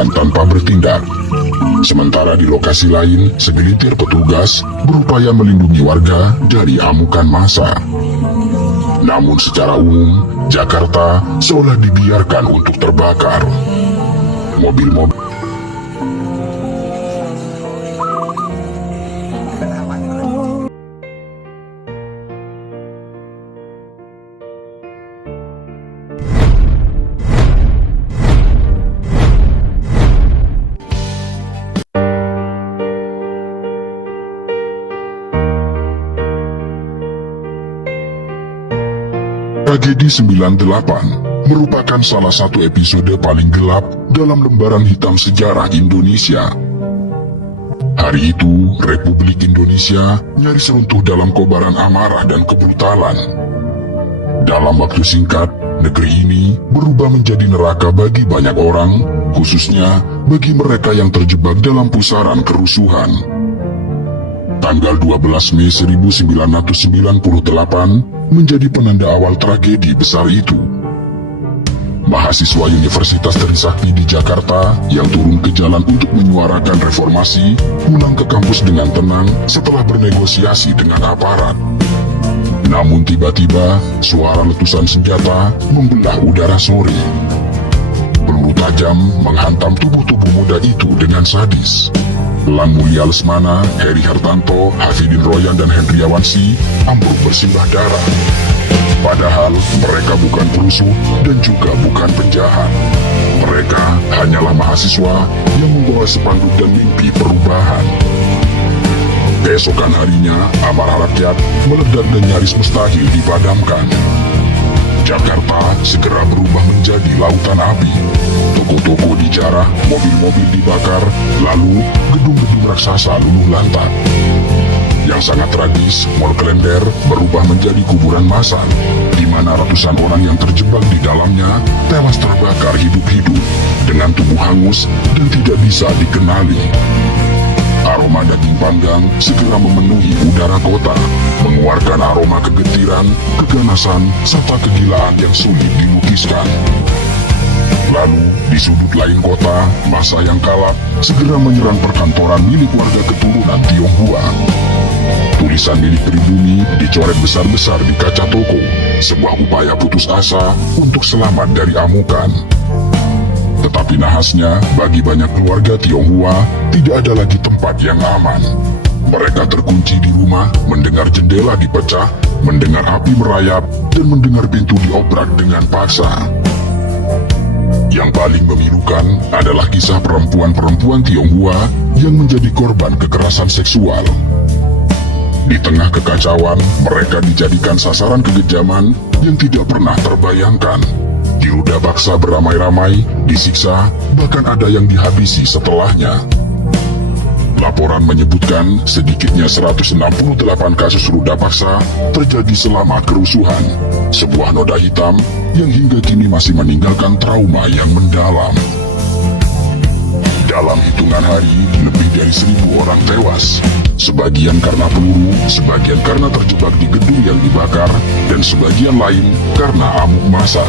bertahan tanpa bertindak. Sementara di lokasi lain, segelintir petugas berupaya melindungi warga dari amukan massa. Namun secara umum, Jakarta seolah dibiarkan untuk terbakar. Mobil-mobil Tragedi 98 merupakan salah satu episode paling gelap dalam lembaran hitam sejarah Indonesia. Hari itu, Republik Indonesia nyaris runtuh dalam kobaran amarah dan kebrutalan. Dalam waktu singkat, negeri ini berubah menjadi neraka bagi banyak orang, khususnya bagi mereka yang terjebak dalam pusaran kerusuhan. Tanggal 12 Mei 1998 menjadi penanda awal tragedi besar itu. Mahasiswa Universitas Trisakti di Jakarta yang turun ke jalan untuk menyuarakan reformasi pulang ke kampus dengan tenang setelah bernegosiasi dengan aparat. Namun tiba-tiba suara letusan senjata membelah udara sore. Peluru tajam menghantam tubuh-tubuh muda itu dengan sadis. Lang Mulia Lesmana, Heri Hartanto, Hafidin Royan, dan Hendriawan Si ambruk bersimbah darah. Padahal mereka bukan perusuh dan juga bukan penjahat. Mereka hanyalah mahasiswa yang membawa spanduk dan mimpi perubahan. Keesokan harinya, amarah rakyat meledak dan nyaris mustahil dipadamkan. Jakarta segera berubah menjadi lautan api. Toko-toko dijarah, mobil-mobil dibakar, lalu gedung-gedung raksasa luluh lantak. Yang sangat tragis, Mall Klender berubah menjadi kuburan massal, di mana ratusan orang yang terjebak di dalamnya tewas terbakar hidup-hidup dengan tubuh hangus dan tidak bisa dikenali. Aroma daging panggang segera memenuhi udara kota, mengeluarkan aroma kegetiran, keganasan, serta kegilaan yang sulit dilukiskan. Lalu, di sudut lain kota, massa yang kalap segera menyerang perkantoran milik warga keturunan Tionghoa. Tulisan milik pribumi dicoret besar-besar di kaca toko, sebuah upaya putus asa untuk selamat dari amukan. Tetapi nahasnya, bagi banyak keluarga Tionghoa, tidak ada lagi tempat yang aman. Mereka terkunci di rumah, mendengar jendela dipecah, mendengar api merayap, dan mendengar pintu diobrak dengan paksa. Yang paling memilukan adalah kisah perempuan-perempuan Tionghoa yang menjadi korban kekerasan seksual. Di tengah kekacauan, mereka dijadikan sasaran kekejaman yang tidak pernah terbayangkan. Diruda paksa beramai-ramai, disiksa, bahkan ada yang dihabisi setelahnya. Laporan menyebutkan sedikitnya 168 kasus ruda paksa terjadi selama kerusuhan, sebuah noda hitam yang hingga kini masih meninggalkan trauma yang mendalam. Dalam hitungan hari, lebih dari 1.000 orang tewas. Sebagian karena peluru, sebagian karena terjebak di gedung yang dibakar, dan sebagian lain karena amuk massa.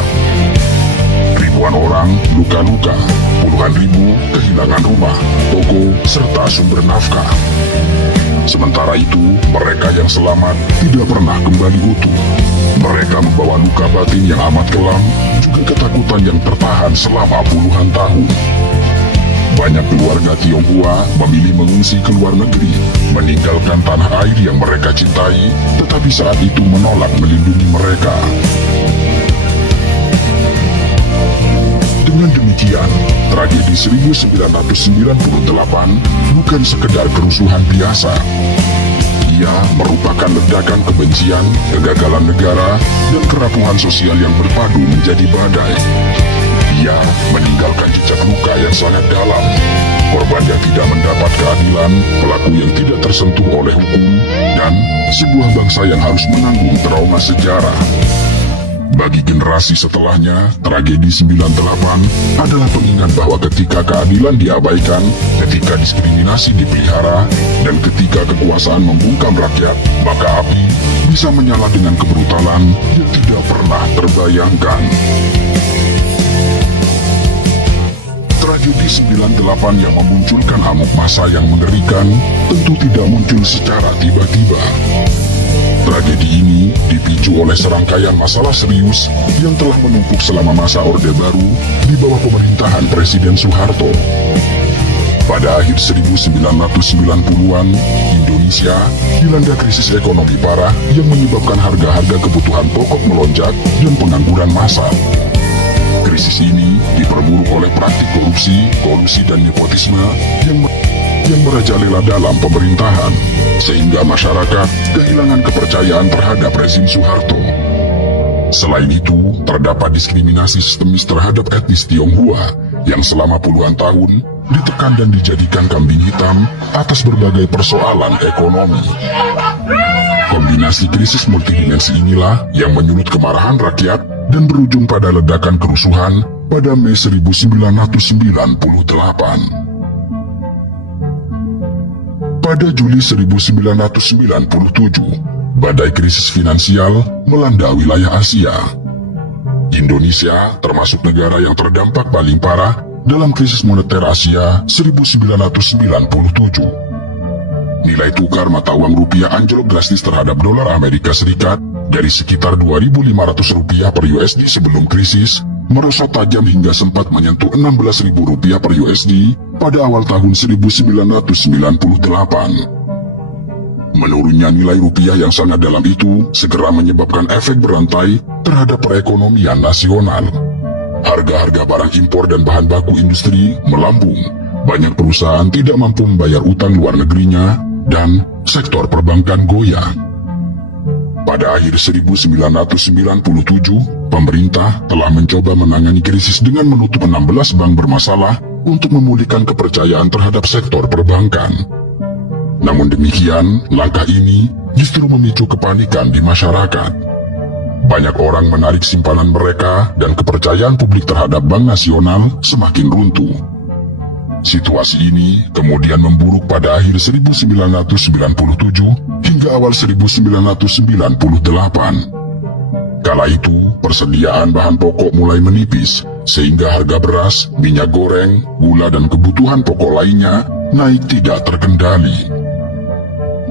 Ribuan orang luka-luka, puluhan ribu kehilangan rumah, toko, serta sumber nafkah. Sementara itu, mereka yang selamat tidak pernah kembali utuh. Mereka membawa luka batin yang amat kelam, juga ketakutan yang tertahan selama puluhan tahun. Banyak keluarga Tionghoa memilih mengungsi ke luar negeri, meninggalkan tanah air yang mereka cintai, tetapi saat itu menolak melindungi mereka. Dengan demikian, tragedi 1998 bukan sekedar kerusuhan biasa. Ia merupakan ledakan kebencian, kegagalan negara, dan kerapuhan sosial yang berpadu menjadi badai. Ia meninggalkan jejak luka yang sangat dalam, korban yang tidak mendapat keadilan, pelaku yang tidak tersentuh oleh hukum, dan sebuah bangsa yang harus menanggung trauma sejarah. Bagi generasi setelahnya, tragedi 98 adalah pengingat bahwa ketika keadilan diabaikan, ketika diskriminasi dipelihara, dan ketika kekuasaan membungkam rakyat, maka api bisa menyala dengan kebrutalan yang tidak pernah terbayangkan. Tragedi 98 yang memunculkan amuk massa yang mengerikan tentu tidak muncul secara tiba-tiba. Tragedi ini dipicu oleh serangkaian masalah serius yang telah menumpuk selama masa Orde Baru di bawah pemerintahan Presiden Soeharto. Pada akhir 1990-an, Indonesia dilanda krisis ekonomi parah yang menyebabkan harga-harga kebutuhan pokok melonjak dan pengangguran massal. Krisis ini diperburuk oleh praktik korupsi, kolusi dan nepotisme yang merajalela dalam pemerintahan, sehingga masyarakat kehilangan kepercayaan terhadap rezim Soeharto. Selain itu, terdapat diskriminasi sistemis terhadap etnis Tionghoa yang selama puluhan tahun ditekan dan dijadikan kambing hitam atas berbagai persoalan ekonomi. Kombinasi krisis multidimensi inilah yang menyulut kemarahan rakyat dan berujung pada ledakan kerusuhan pada Mei 1998. Pada Juli 1997, badai krisis finansial melanda wilayah Asia. Indonesia termasuk negara yang terdampak paling parah dalam krisis moneter Asia 1997. Nilai tukar mata uang rupiah anjlok drastis terhadap dolar Amerika Serikat dari sekitar 2.500 rupiah per USD sebelum krisis, merosot tajam hingga sempat menyentuh 16.000 rupiah per USD pada awal tahun 1998. Menurunnya nilai rupiah yang sangat dalam itu segera menyebabkan efek berantai terhadap perekonomian nasional. Harga-harga barang impor dan bahan baku industri melambung. Banyak perusahaan tidak mampu membayar utang luar negerinya dan sektor perbankan goyah. Pada akhir 1997, pemerintah telah mencoba menangani krisis dengan menutup 16 bank bermasalah untuk memulihkan kepercayaan terhadap sektor perbankan. Namun demikian, langkah ini justru memicu kepanikan di masyarakat. Banyak orang menarik simpanan mereka dan kepercayaan publik terhadap Bank Nasional semakin runtuh. Situasi ini kemudian memburuk pada akhir 1997 hingga awal 1998. Kala itu, persediaan bahan pokok mulai menipis, sehingga harga beras, minyak goreng, gula dan kebutuhan pokok lainnya naik tidak terkendali.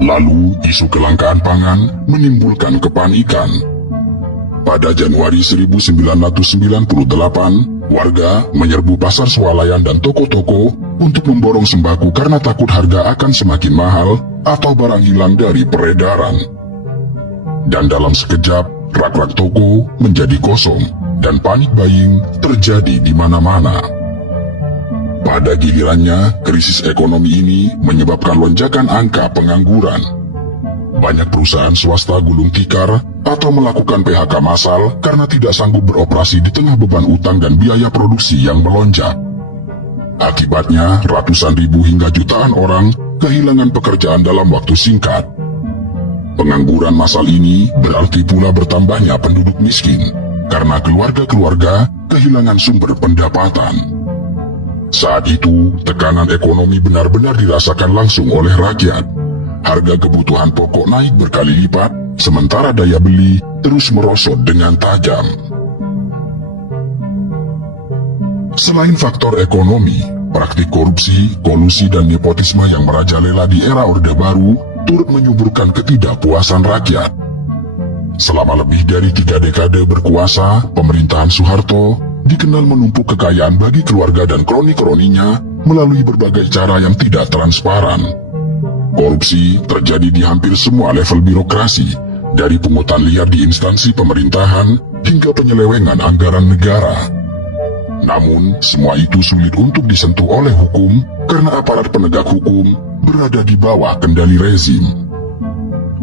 Lalu, isu kelangkaan pangan menimbulkan kepanikan. Pada Januari 1998, warga menyerbu pasar swalayan dan toko-toko untuk memborong sembako karena takut harga akan semakin mahal atau barang hilang dari peredaran. Dan dalam sekejap, rak-rak toko menjadi kosong dan panik buying terjadi di mana-mana. Pada gilirannya, krisis ekonomi ini menyebabkan lonjakan angka pengangguran. Banyak perusahaan swasta gulung tikar atau melakukan PHK massal karena tidak sanggup beroperasi di tengah beban utang dan biaya produksi yang melonjak. Akibatnya, ratusan ribu hingga jutaan orang kehilangan pekerjaan dalam waktu singkat. Pengangguran massal ini berarti pula bertambahnya penduduk miskin, karena keluarga-keluarga kehilangan sumber pendapatan. Saat itu, tekanan ekonomi benar-benar dirasakan langsung oleh rakyat. Harga kebutuhan pokok naik berkali lipat, sementara daya beli terus merosot dengan tajam. Selain faktor ekonomi, praktik korupsi, kolusi dan nepotisme yang merajalela di era Orde Baru turut menyuburkan ketidakpuasan rakyat. Selama lebih dari 3 dekade berkuasa, pemerintahan Soeharto dikenal menumpuk kekayaan bagi keluarga dan kroni-kroninya melalui berbagai cara yang tidak transparan. Korupsi terjadi di hampir semua level birokrasi, dari pungutan liar di instansi pemerintahan hingga penyelewengan anggaran negara. Namun, semua itu sulit untuk disentuh oleh hukum karena aparat penegak hukum berada di bawah kendali rezim.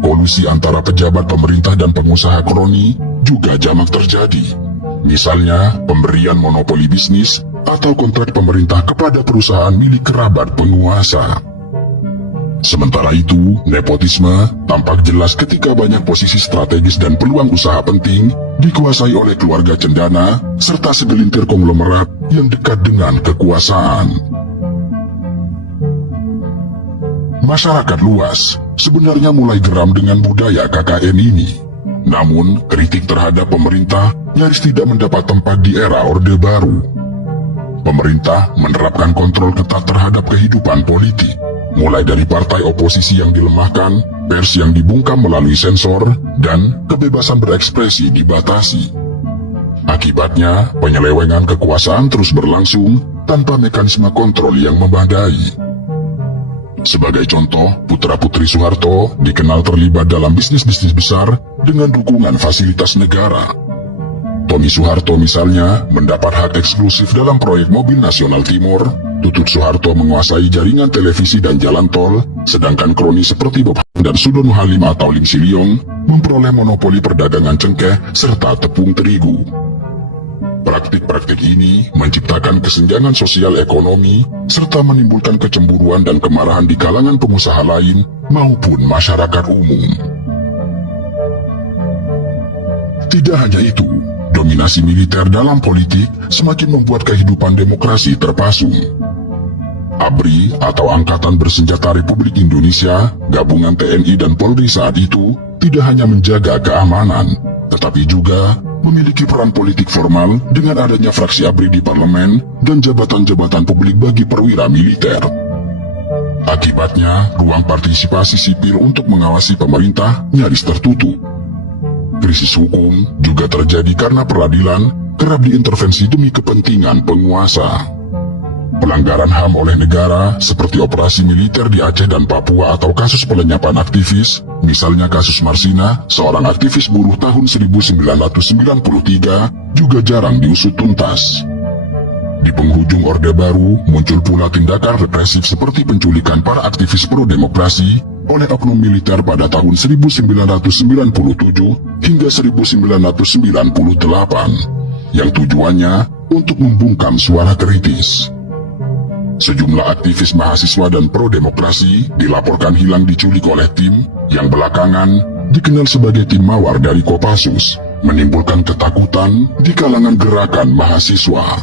Kolusi antara pejabat pemerintah dan pengusaha kroni juga jamak terjadi. Misalnya, pemberian monopoli bisnis atau kontrak pemerintah kepada perusahaan milik kerabat penguasa. Sementara itu, nepotisme tampak jelas ketika banyak posisi strategis dan peluang usaha penting dikuasai oleh keluarga cendana serta segelintir konglomerat yang dekat dengan kekuasaan. Masyarakat luas sebenarnya mulai geram dengan budaya KKN ini. Namun, kritik terhadap pemerintah nyaris tidak mendapat tempat di era Orde Baru. pemerintah menerapkan kontrol ketat terhadap kehidupan politik, mulai dari partai oposisi yang dilemahkan, pers yang dibungkam melalui sensor, dan kebebasan berekspresi dibatasi. Akibatnya, penyelewengan kekuasaan terus berlangsung tanpa mekanisme kontrol yang memadai. Sebagai contoh, putra-putri Soeharto dikenal terlibat dalam bisnis-bisnis besar dengan dukungan fasilitas negara. Tommy Soeharto misalnya mendapat hak eksklusif dalam proyek mobil nasional Timur, Tutut Soeharto menguasai jaringan televisi dan jalan tol, sedangkan kroni seperti Bob dan Sudono Halim atau Lim Siliong memperoleh monopoli perdagangan cengkeh serta tepung terigu. Praktik-praktik ini menciptakan kesenjangan sosial ekonomi serta menimbulkan kecemburuan dan kemarahan di kalangan pengusaha lain maupun masyarakat umum. Tidak hanya itu, dominasi militer dalam politik semakin membuat kehidupan demokrasi terpasung. ABRI atau Angkatan Bersenjata Republik Indonesia, gabungan TNI dan Polri saat itu tidak hanya menjaga keamanan, tetapi juga memiliki peran politik formal dengan adanya fraksi ABRI di parlemen dan jabatan-jabatan publik bagi perwira militer. Akibatnya, ruang partisipasi sipil untuk mengawasi pemerintah nyaris tertutup. Krisis hukum juga terjadi karena peradilan kerap diintervensi demi kepentingan penguasa. Pelanggaran HAM oleh negara seperti operasi militer di Aceh dan Papua atau kasus pelenyapan aktivis, misalnya kasus Marsina, seorang aktivis buruh tahun 1993, juga jarang diusut tuntas. Di penghujung Orde Baru, muncul pula tindakan represif seperti penculikan para aktivis pro-demokrasi oleh oknum militer pada tahun 1997 hingga 1998, yang tujuannya untuk membungkam suara kritis. Sejumlah aktivis mahasiswa dan pro-demokrasi dilaporkan hilang diculik oleh tim yang belakangan dikenal sebagai tim mawar dari Kopassus, menimbulkan ketakutan di kalangan gerakan mahasiswa.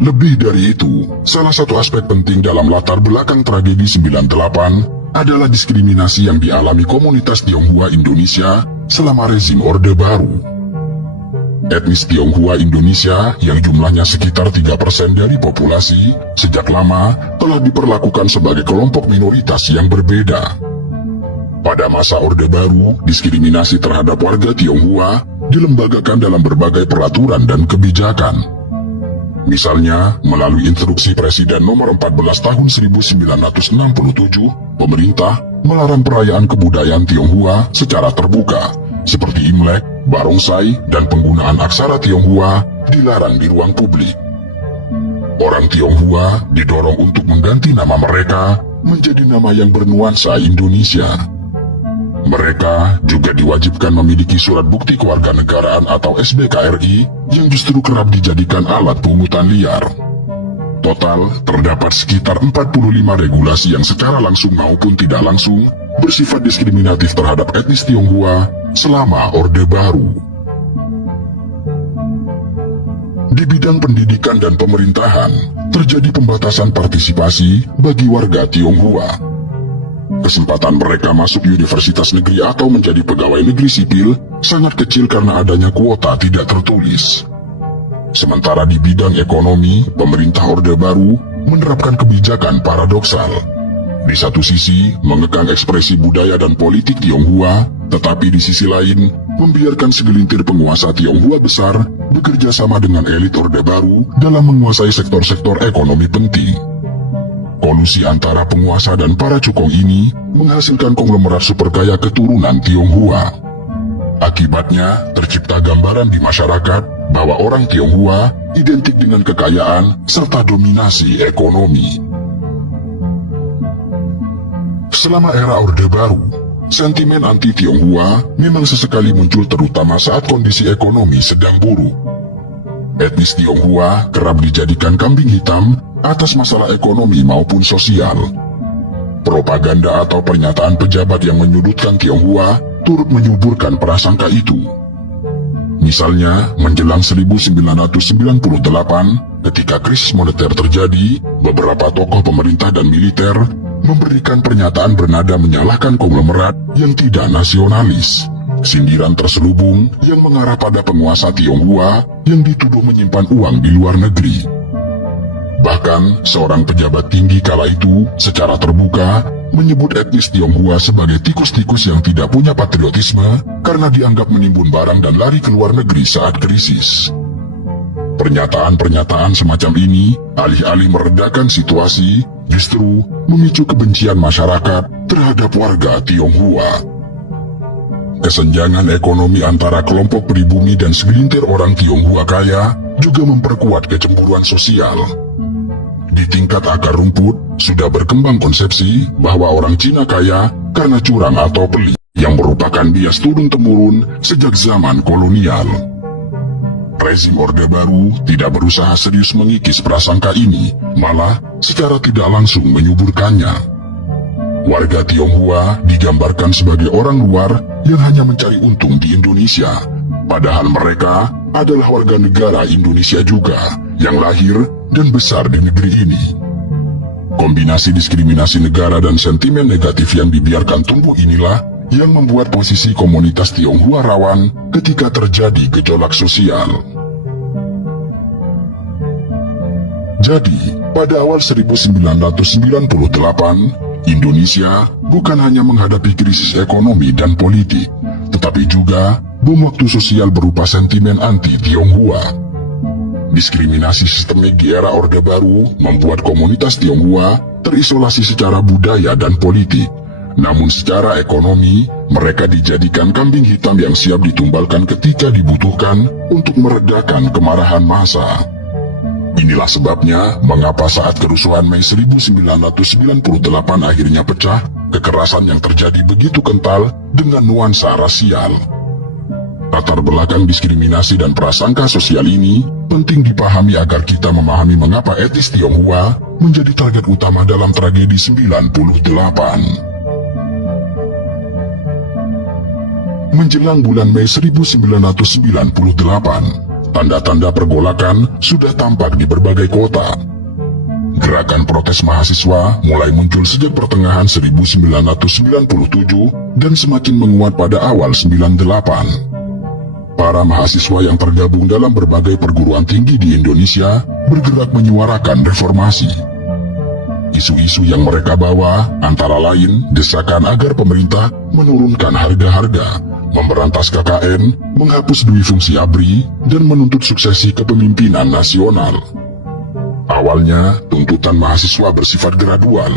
Lebih dari itu, salah satu aspek penting dalam latar belakang tragedi 98 adalah diskriminasi yang dialami komunitas Tionghoa Indonesia selama rezim Orde Baru. Etnis Tionghoa Indonesia yang jumlahnya sekitar 3% dari populasi sejak lama telah diperlakukan sebagai kelompok minoritas yang berbeda. Pada masa Orde Baru, diskriminasi terhadap warga Tionghoa dilembagakan dalam berbagai peraturan dan kebijakan. Misalnya, melalui instruksi Presiden nomor 14 tahun 1967, pemerintah melarang perayaan kebudayaan Tionghoa secara terbuka, seperti Imlek, Barongsai, dan penggunaan aksara Tionghoa dilarang di ruang publik. Orang Tionghoa didorong untuk mengganti nama mereka menjadi nama yang bernuansa Indonesia. Mereka juga diwajibkan memiliki surat bukti kewarganegaraan atau SBKRI yang justru kerap dijadikan alat pungutan liar. Total, terdapat sekitar 45 regulasi yang secara langsung maupun tidak langsung bersifat diskriminatif terhadap etnis Tionghoa selama Orde Baru. Di bidang pendidikan dan pemerintahan, terjadi pembatasan partisipasi bagi warga Tionghoa. Kesempatan mereka masuk universitas negeri atau menjadi pegawai negeri sipil sangat kecil karena adanya kuota tidak tertulis. Sementara di bidang ekonomi, pemerintah Orde Baru menerapkan kebijakan paradoksal. Di satu sisi, mengekang ekspresi budaya dan politik Tionghoa, tetapi di sisi lain, membiarkan segelintir penguasa Tionghoa besar bekerja sama dengan elit Orde Baru dalam menguasai sektor-sektor ekonomi penting. Kolusi antara penguasa dan para cukong ini menghasilkan konglomerat superkaya keturunan Tionghoa. Akibatnya, tercipta gambaran di masyarakat bahwa orang Tionghoa identik dengan kekayaan serta dominasi ekonomi. Selama era Orde Baru, sentimen anti-Tionghoa memang sesekali muncul terutama saat kondisi ekonomi sedang buruk. Etnis Tionghoa kerap dijadikan kambing hitam atas masalah ekonomi maupun sosial. Propaganda atau pernyataan pejabat yang menyudutkan Tionghoa turut menyuburkan prasangka itu. Misalnya, menjelang 1998, ketika krisis moneter terjadi, beberapa tokoh pemerintah dan militer memberikan pernyataan bernada menyalahkan konglomerat yang tidak nasionalis. sindiran terselubung yang mengarah pada penguasa Tionghoa yang dituduh menyimpan uang di luar negeri. Bahkan, seorang pejabat tinggi kala itu secara terbuka menyebut etnis Tionghoa sebagai tikus-tikus yang tidak punya patriotisme karena dianggap menimbun barang dan lari ke luar negeri saat krisis. Pernyataan-pernyataan semacam ini, alih-alih meredakan situasi, justru memicu kebencian masyarakat terhadap warga Tionghoa. Kesenjangan ekonomi antara kelompok pribumi dan segelintir orang Tionghoa kaya juga memperkuat kecemburuan sosial. Di tingkat akar rumput, sudah berkembang konsepsi bahwa orang Cina kaya karena curang atau pelit, yang merupakan bias turun-temurun sejak zaman kolonial. Rezim Orde Baru tidak berusaha serius mengikis prasangka ini, malah secara tidak langsung menyuburkannya. Warga Tionghoa digambarkan sebagai orang luar yang hanya mencari untung di Indonesia, padahal mereka adalah warga negara Indonesia juga, yang lahir dan besar di negeri ini. Kombinasi diskriminasi negara dan sentimen negatif yang dibiarkan tumbuh inilah yang membuat posisi komunitas Tionghoa rawan ketika terjadi gejolak sosial. Jadi, pada awal 1998, Indonesia bukan hanya menghadapi krisis ekonomi dan politik, tetapi juga bom waktu sosial berupa sentimen anti-Tionghoa. Diskriminasi sistemik di era Orde Baru membuat komunitas Tionghoa terisolasi secara budaya dan politik. Namun secara ekonomi, mereka dijadikan kambing hitam yang siap ditumbalkan ketika dibutuhkan untuk meredakan kemarahan massa. Inilah sebabnya mengapa saat kerusuhan Mei 1998 akhirnya pecah, kekerasan yang terjadi begitu kental dengan nuansa rasial. Latar belakang diskriminasi dan prasangka sosial ini penting dipahami agar kita memahami mengapa etnis Tionghoa menjadi target utama dalam tragedi 98. Menjelang bulan Mei 1998, tanda-tanda pergolakan sudah tampak di berbagai kota. Gerakan protes mahasiswa mulai muncul sejak pertengahan 1997 dan semakin menguat pada awal 98. Para mahasiswa yang tergabung dalam berbagai perguruan tinggi di Indonesia bergerak menyuarakan reformasi. Isu-isu yang mereka bawa antara lain desakan agar pemerintah menurunkan harga-harga, memberantas KKN, menghapus dui fungsi ABRI, dan menuntut suksesi kepemimpinan nasional. Awalnya, tuntutan mahasiswa bersifat gradual.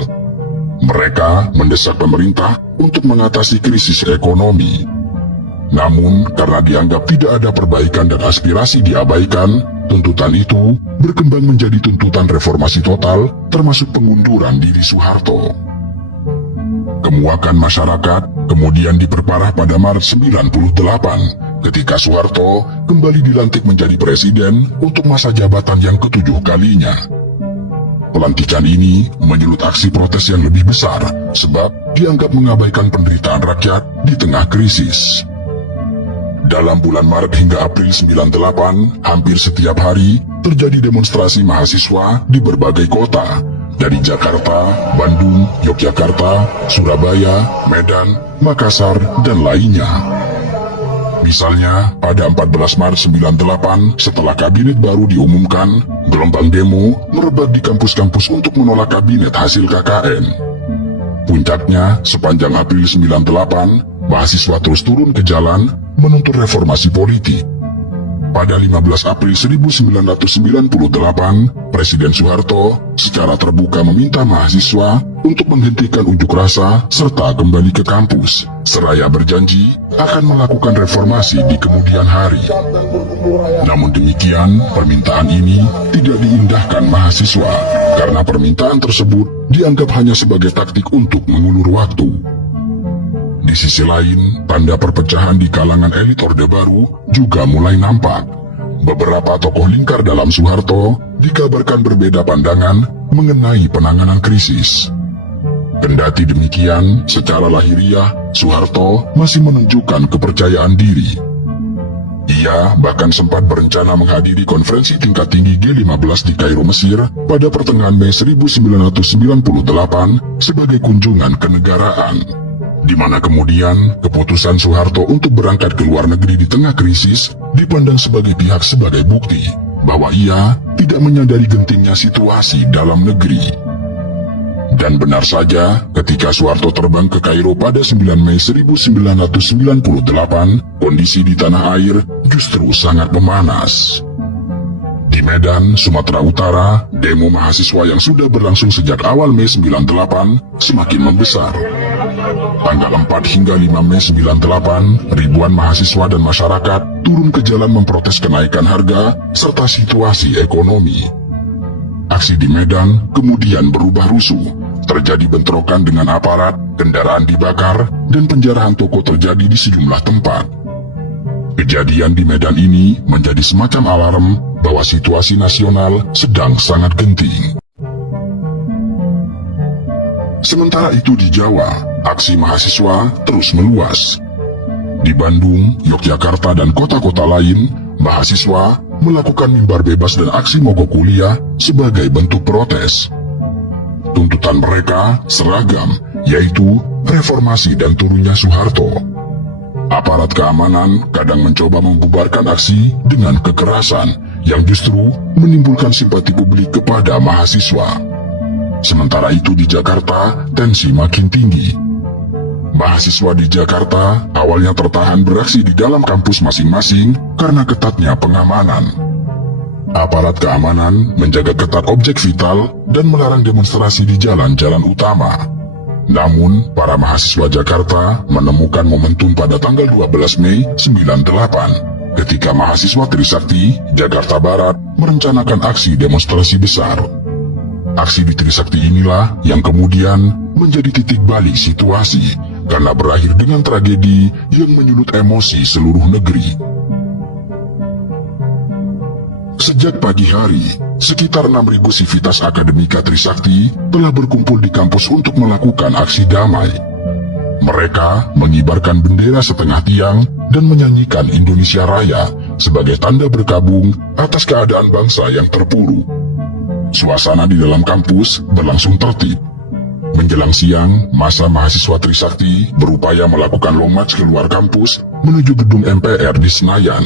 Mereka mendesak pemerintah untuk mengatasi krisis ekonomi. Namun, karena dianggap tidak ada perbaikan dan aspirasi diabaikan, tuntutan itu berkembang menjadi tuntutan reformasi total, termasuk pengunduran diri Soeharto. Kemuakan masyarakat kemudian diperparah pada Maret 98 ketika Soeharto kembali dilantik menjadi presiden untuk masa jabatan yang ke-7 kalinya. Pelantikan ini menyulut aksi protes yang lebih besar sebab dianggap mengabaikan penderitaan rakyat di tengah krisis. Dalam bulan Maret hingga April 98, hampir setiap hari terjadi demonstrasi mahasiswa di berbagai kota, dari Jakarta, Bandung, Yogyakarta, Surabaya, Medan, Makassar, dan lainnya. Misalnya, pada 14 Maret 98, setelah kabinet baru diumumkan, gelombang demo merebak di kampus-kampus untuk menolak kabinet hasil KKN. Puncaknya, sepanjang April 98, mahasiswa terus turun ke jalan menuntut reformasi politik. Pada 15 April 1998, Presiden Soeharto secara terbuka meminta mahasiswa untuk menghentikan unjuk rasa serta kembali ke kampus, seraya berjanji akan melakukan reformasi di kemudian hari. Namun demikian, permintaan ini tidak diindahkan mahasiswa, karena permintaan tersebut dianggap hanya sebagai taktik untuk mengulur waktu. Di sisi lain, tanda perpecahan di kalangan elit Orde Baru juga mulai nampak. Beberapa tokoh lingkar dalam Soeharto dikabarkan berbeda pandangan mengenai penanganan krisis. Kendati demikian, secara lahiriah, Soeharto masih menunjukkan kepercayaan diri. Ia bahkan sempat berencana menghadiri konferensi tingkat tinggi G15 di Kairo, Mesir pada pertengahan Mei 1998 sebagai kunjungan kenegaraan. di mana kemudian keputusan Soeharto untuk berangkat ke luar negeri di tengah krisis dipandang sebagai pihak sebagai bukti bahwa ia tidak menyadari gentingnya situasi dalam negeri. Dan benar saja, ketika Soeharto terbang ke Kairo pada 9 Mei 1998, kondisi di tanah air justru sangat memanas. Di Medan, Sumatera Utara, demo mahasiswa yang sudah berlangsung sejak awal Mei 98 semakin membesar. Tanggal 4 hingga 5 Mei 98, ribuan mahasiswa dan masyarakat turun ke jalan memprotes kenaikan harga serta situasi ekonomi. Aksi di Medan kemudian berubah rusuh. Terjadi bentrokan dengan aparat, kendaraan dibakar, dan penjarahan toko terjadi di sejumlah tempat. Kejadian di Medan ini menjadi semacam alarm bahwa situasi nasional sedang sangat genting. Sementara itu di Jawa, aksi mahasiswa terus meluas. Di Bandung, Yogyakarta, dan kota-kota lain, mahasiswa melakukan mimbar bebas dan aksi mogok kuliah sebagai bentuk protes. Tuntutan mereka seragam, yaitu reformasi dan turunnya Soeharto. Aparat keamanan kadang mencoba membubarkan aksi dengan kekerasan yang justru menimbulkan simpati publik kepada mahasiswa. Sementara itu di Jakarta, tensi makin tinggi. Mahasiswa di Jakarta awalnya tertahan beraksi di dalam kampus masing-masing karena ketatnya pengamanan. Aparat keamanan menjaga ketat objek vital dan melarang demonstrasi di jalan-jalan utama. Namun, para mahasiswa Jakarta menemukan momentum pada tanggal 12 Mei 98 ketika mahasiswa Trisakti, Jakarta Barat merencanakan aksi demonstrasi besar. Aksi di Trisakti inilah yang kemudian menjadi titik balik situasi karena berakhir dengan tragedi yang menyulut emosi seluruh negeri. Sejak pagi hari, sekitar 6.000 sivitas akademika Trisakti telah berkumpul di kampus untuk melakukan aksi damai. Mereka mengibarkan bendera setengah tiang dan menyanyikan Indonesia Raya sebagai tanda berkabung atas keadaan bangsa yang terpuruk. Suasana di dalam kampus berlangsung tertib. Menjelang siang, massa mahasiswa Trisakti berupaya melakukan long march keluar kampus menuju gedung MPR di Senayan.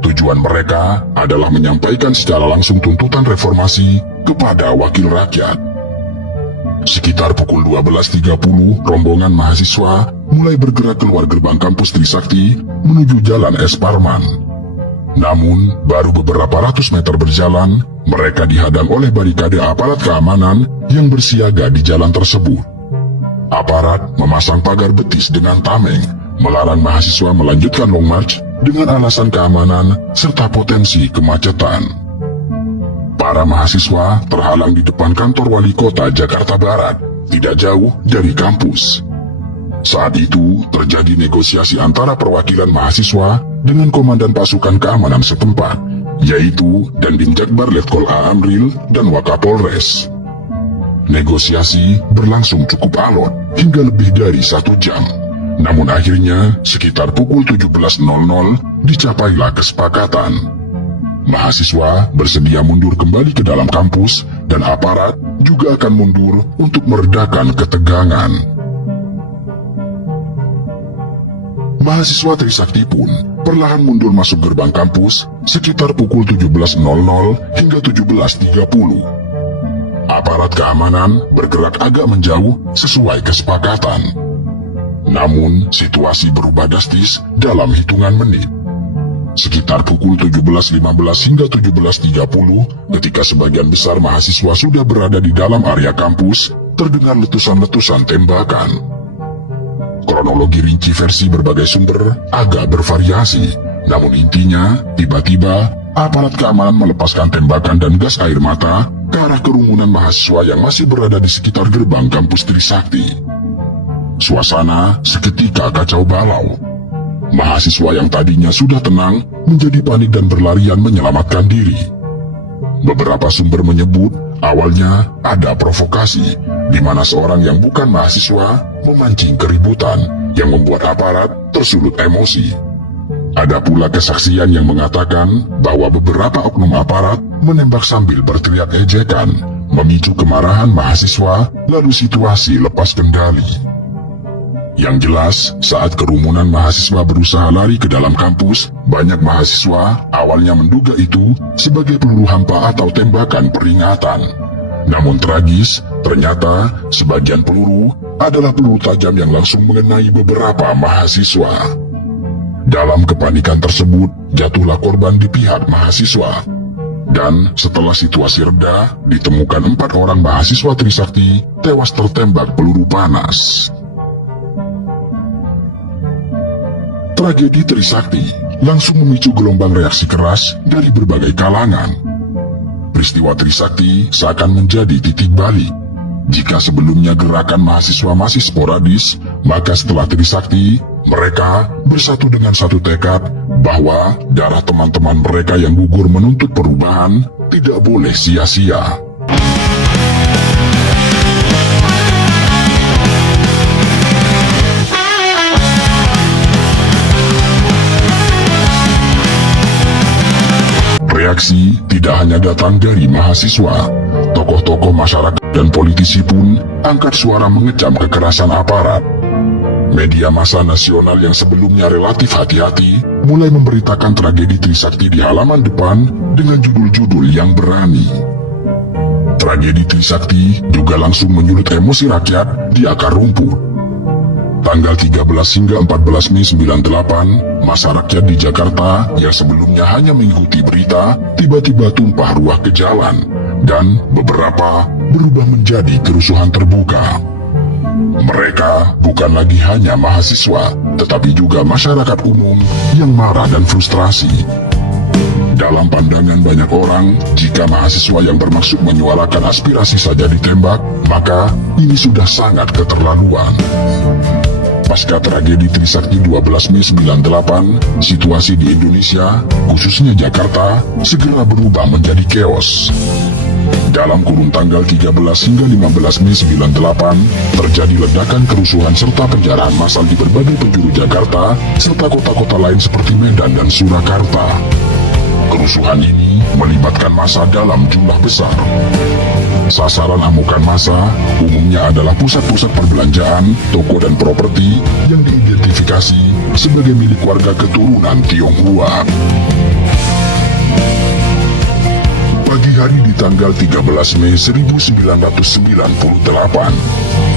Tujuan mereka adalah menyampaikan secara langsung tuntutan reformasi kepada wakil rakyat. Sekitar pukul 12.30, rombongan mahasiswa mulai bergerak keluar gerbang kampus Trisakti menuju Jalan Es Parman. Namun, baru beberapa ratus meter berjalan, mereka dihadang oleh barikade aparat keamanan yang bersiaga di jalan tersebut. Aparat memasang pagar betis dengan tameng, melarang mahasiswa melanjutkan long march dengan alasan keamanan serta potensi kemacetan. Para mahasiswa terhalang di depan kantor wali kota Jakarta Barat, tidak jauh dari kampus. Saat itu terjadi negosiasi antara perwakilan mahasiswa dengan komandan pasukan keamanan setempat, yaitu Dandim Jakbar Letkol A. Amril dan Wakapolres. Negosiasi berlangsung cukup alot hingga lebih dari 1 jam. Namun akhirnya, sekitar pukul 17.00, dicapailah kesepakatan. Mahasiswa bersedia mundur kembali ke dalam kampus, dan aparat juga akan mundur untuk meredakan ketegangan. Mahasiswa Trisakti pun perlahan mundur masuk gerbang kampus sekitar pukul 17.00 hingga 17.30. Aparat keamanan bergerak agak menjauh sesuai kesepakatan. Namun, situasi berubah drastis dalam hitungan menit. Sekitar pukul 17.15 hingga 17.30, ketika sebagian besar mahasiswa sudah berada di dalam area kampus, terdengar letusan-letusan tembakan. Kronologi rinci versi berbagai sumber agak bervariasi, namun intinya, tiba-tiba, aparat keamanan melepaskan tembakan dan gas air mata ke arah kerumunan mahasiswa yang masih berada di sekitar gerbang kampus Trisakti. Suasana seketika kacau balau. Mahasiswa yang tadinya sudah tenang menjadi panik dan berlarian menyelamatkan diri. Beberapa sumber menyebut awalnya ada provokasi, di mana seorang yang bukan mahasiswa memancing keributan yang membuat aparat tersulut emosi. Ada pula kesaksian yang mengatakan bahwa beberapa oknum aparat menembak sambil berteriak ejekan, memicu kemarahan mahasiswa, lalu situasi lepas kendali. Yang jelas, saat kerumunan mahasiswa berusaha lari ke dalam kampus, banyak mahasiswa awalnya menduga itu sebagai peluru hampa atau tembakan peringatan. Namun tragis, ternyata sebagian peluru adalah peluru tajam yang langsung mengenai beberapa mahasiswa. Dalam kepanikan tersebut, jatuhlah korban di pihak mahasiswa. Dan setelah situasi reda, ditemukan 4 orang mahasiswa Trisakti tewas tertembak peluru panas. Tragedi Trisakti langsung memicu gelombang reaksi keras dari berbagai kalangan. Peristiwa Trisakti seakan menjadi titik balik. Jika sebelumnya gerakan mahasiswa masih sporadis, maka setelah Trisakti, mereka bersatu dengan satu tekad bahwa darah teman-teman mereka yang gugur menuntut perubahan tidak boleh sia-sia. Reaksi tidak hanya datang dari mahasiswa, tokoh-tokoh masyarakat dan politisi pun angkat suara mengecam kekerasan aparat. Media massa nasional yang sebelumnya relatif hati-hati mulai memberitakan tragedi Trisakti di halaman depan dengan judul-judul yang berani. Tragedi Trisakti juga langsung menyulut emosi rakyat di akar rumput. Tanggal 13 hingga 14 Mei 98, masa rakyat di Jakarta yang sebelumnya hanya mengikuti berita, tiba-tiba tumpah ruah ke jalan, dan beberapa berubah menjadi kerusuhan terbuka. Mereka bukan lagi hanya mahasiswa, tetapi juga masyarakat umum yang marah dan frustrasi. Dalam pandangan banyak orang, jika mahasiswa yang bermaksud menyuarakan aspirasi saja ditembak, maka ini sudah sangat keterlaluan. Pasca tragedi Trisakti 12 Mei 98, situasi di Indonesia, khususnya Jakarta, segera berubah menjadi chaos. Dalam kurun tanggal 13 hingga 15 Mei 98, terjadi ledakan kerusuhan serta penjarahan massal di berbagai penjuru Jakarta, serta kota-kota lain seperti Medan dan Surakarta. Kerusuhan ini melibatkan massa dalam jumlah besar. Sasaran amukan massa umumnya adalah pusat-pusat perbelanjaan, toko dan properti yang diidentifikasi sebagai milik warga keturunan Tionghoa. Pagi hari di tanggal 13 Mei 1998,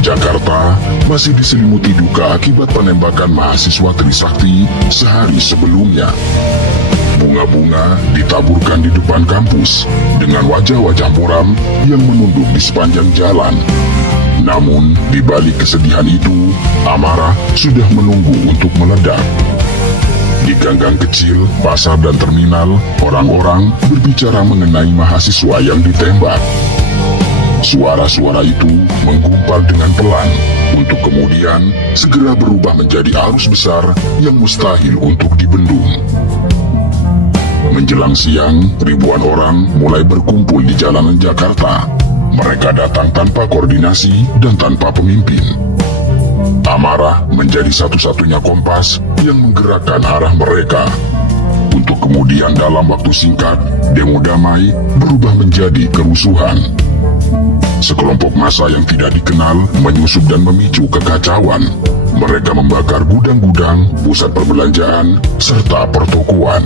Jakarta masih diselimuti duka akibat penembakan mahasiswa Trisakti sehari sebelumnya. Bunga-bunga ditaburkan di depan kampus dengan wajah-wajah muram yang menunduk di sepanjang jalan. Namun, di balik kesedihan itu, amarah sudah menunggu untuk meledak. Di gang-gang kecil, pasar dan terminal, orang-orang berbicara mengenai mahasiswa yang ditembak. Suara-suara itu menggumpal dengan pelan, untuk kemudian segera berubah menjadi arus besar yang mustahil untuk dibendung. Menjelang siang, ribuan orang mulai berkumpul di jalanan Jakarta. Mereka datang tanpa koordinasi dan tanpa pemimpin. Amarah menjadi satu-satunya kompas yang menggerakkan arah mereka. Untuk kemudian dalam waktu singkat, demo damai berubah menjadi kerusuhan. Sekelompok massa yang tidak dikenal menyusup dan memicu kekacauan. Mereka membakar gudang-gudang, pusat perbelanjaan, serta pertokoan.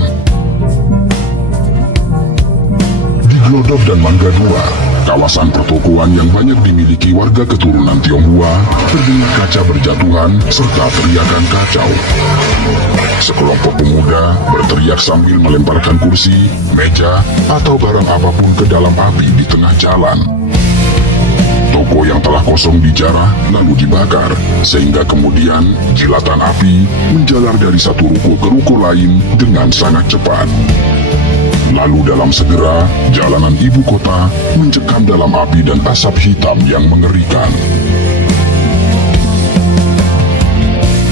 Glodok dan Mangga 2, kawasan pertokoan yang banyak dimiliki warga keturunan Tionghoa, terdengar kaca berjatuhan serta teriakan kacau. Sekelompok pemuda berteriak sambil melemparkan kursi, meja, atau barang apapun ke dalam api di tengah jalan. Toko yang telah kosong dijarah lalu dibakar, sehingga kemudian jilatan api menjalar dari satu ruko ke ruko lain dengan sangat cepat. Lalu dalam segera, jalanan ibu kota mencekam dalam api dan asap hitam yang mengerikan.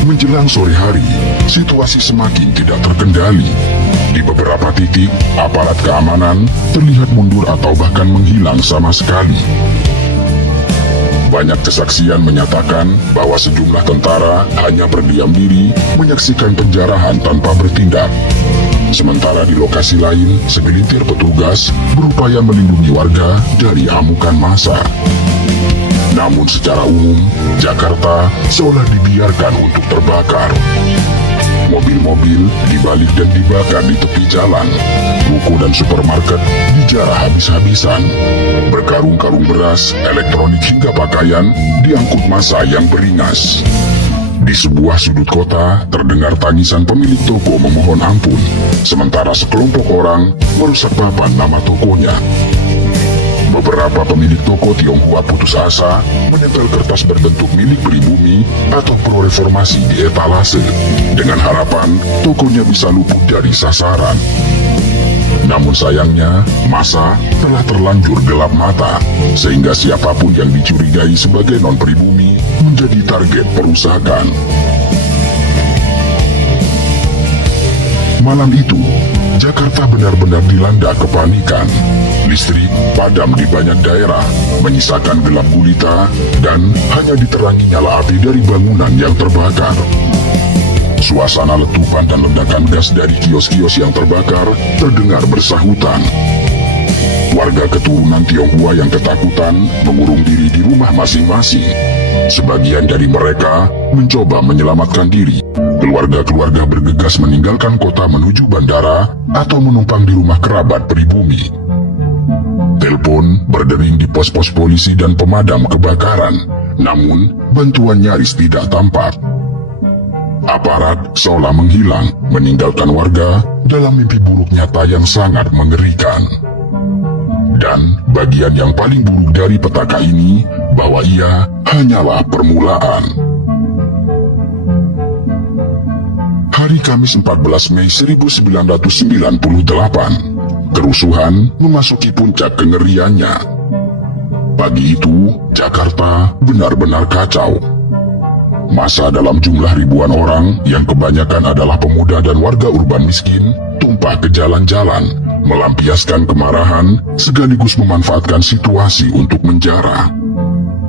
Menjelang sore hari, situasi semakin tidak terkendali. Di beberapa titik, aparat keamanan terlihat mundur atau bahkan menghilang sama sekali. Banyak kesaksian menyatakan bahwa sejumlah tentara hanya berdiam diri menyaksikan penjarahan tanpa bertindak. Sementara di lokasi lain, segelintir petugas berupaya melindungi warga dari amukan massa. Namun secara umum, Jakarta seolah dibiarkan untuk terbakar. Mobil-mobil dibalik dan dibakar di tepi jalan. Ruko dan supermarket dijarah habis-habisan. Berkarung-karung beras, elektronik hingga pakaian diangkut massa yang beringas. Di sebuah sudut kota, terdengar tangisan pemilik toko memohon ampun, sementara sekelompok orang merusak papan nama tokonya. Beberapa pemilik toko Tionghoa putus asa menempel kertas berbentuk milik pribumi atau pro-reformasi di etalase, dengan harapan tokonya bisa luput dari sasaran. Namun sayangnya, massa telah terlanjur gelap mata, sehingga siapapun yang dicurigai sebagai non-pribumi menjadi target perusakan. Malam itu, Jakarta benar-benar dilanda kepanikan. Listrik padam di banyak daerah, menyisakan gelap gulita dan hanya diterangi nyala api dari bangunan yang terbakar. Suasana letupan dan ledakan gas dari kios-kios yang terbakar terdengar bersahutan. Warga keturunan Tionghoa yang ketakutan mengurung diri di rumah masing-masing. Sebagian dari mereka mencoba menyelamatkan diri. Keluarga-keluarga bergegas meninggalkan kota menuju bandara atau menumpang di rumah kerabat pribumi. Telepon berdering di pos-pos polisi dan pemadam kebakaran, namun bantuan nyaris tidak tampak. Aparat seolah menghilang, meninggalkan warga dalam mimpi buruk nyata yang sangat mengerikan. Dan bagian yang paling buruk dari petaka ini, bahwa ia hanyalah permulaan. Hari Kamis 14 Mei 1998, kerusuhan memasuki puncak kengeriannya. Pagi itu, Jakarta benar-benar kacau. Massa dalam jumlah ribuan orang yang kebanyakan adalah pemuda dan warga urban miskin tumpah ke jalan-jalan, melampiaskan kemarahan sekaligus memanfaatkan situasi untuk menjarah.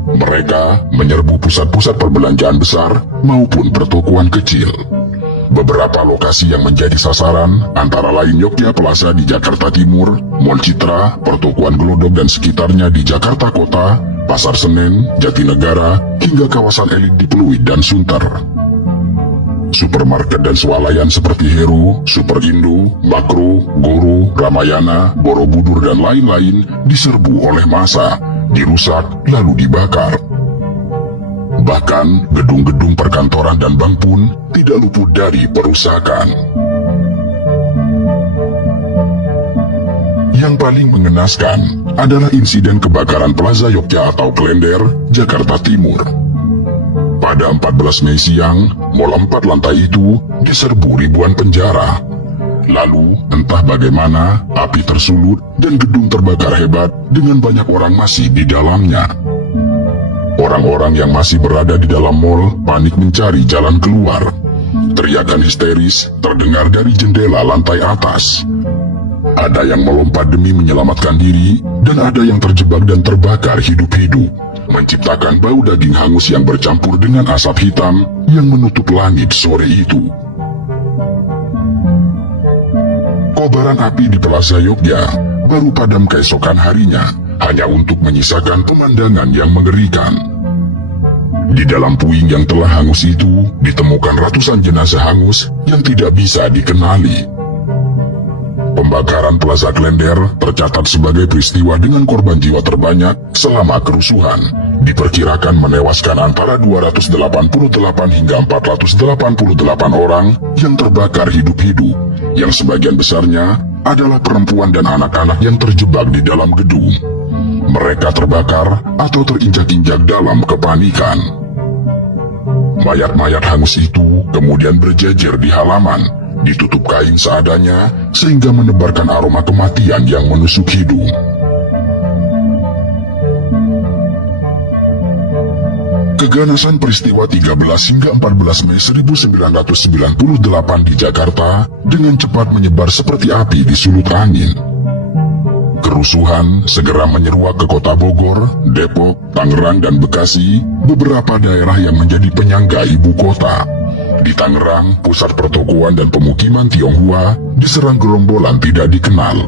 Mereka menyerbu pusat-pusat perbelanjaan besar maupun pertokoan kecil. Beberapa lokasi yang menjadi sasaran antara lain Yogya Plaza di Jakarta Timur, Mall Citra, pertokoan Glodok dan sekitarnya di Jakarta Kota, Pasar Senen, Jatinegara, hingga kawasan elit di Pluit dan Sunter. Supermarket dan swalayan seperti Heru, Superindo, Makro, Goro, Ramayana, Borobudur dan lain-lain diserbu oleh massa, dirusak lalu dibakar. Bahkan gedung-gedung perkantoran dan bank pun tidak luput dari perusakan. Yang paling mengenaskan adalah insiden kebakaran Plaza Yogya atau Klender, Jakarta Timur. Pada 14 Mei siang, Mall 4 lantai itu diserbu ribuan penjara. Lalu, entah bagaimana, api tersulut dan gedung terbakar hebat dengan banyak orang masih di dalamnya. Orang-orang yang masih berada di dalam mall panik mencari jalan keluar. Teriakan histeris terdengar dari jendela lantai atas. Ada yang melompat demi menyelamatkan diri, dan ada yang terjebak dan terbakar hidup-hidup, menciptakan bau daging hangus yang bercampur dengan asap hitam yang menutup langit sore itu. Kobaran api di Plaza Yogya baru padam keesokan harinya, hanya untuk menyisakan pemandangan yang mengerikan. Di dalam puing yang telah hangus itu, ditemukan ratusan jenazah hangus yang tidak bisa dikenali. Pembakaran Plaza Klender tercatat sebagai peristiwa dengan korban jiwa terbanyak selama kerusuhan. Diperkirakan menewaskan antara 288 hingga 488 orang yang terbakar hidup-hidup, yang sebagian besarnya adalah perempuan dan anak-anak yang terjebak di dalam gedung. Mereka terbakar atau terinjak-injak dalam kepanikan. Mayat-mayat hangus itu kemudian berjejer di halaman, ditutup kain seadanya sehingga menebarkan aroma kematian yang menusuk hidung. Keganasan peristiwa 13 hingga 14 Mei 1998 di Jakarta dengan cepat menyebar seperti api di sulut angin. Kerusuhan segera menyeruak ke kota Bogor, Depok, Tangerang, dan Bekasi, beberapa daerah yang menjadi penyangga ibu kota. Di Tangerang, pusat pertokoan dan pemukiman Tionghoa diserang gerombolan tidak dikenal.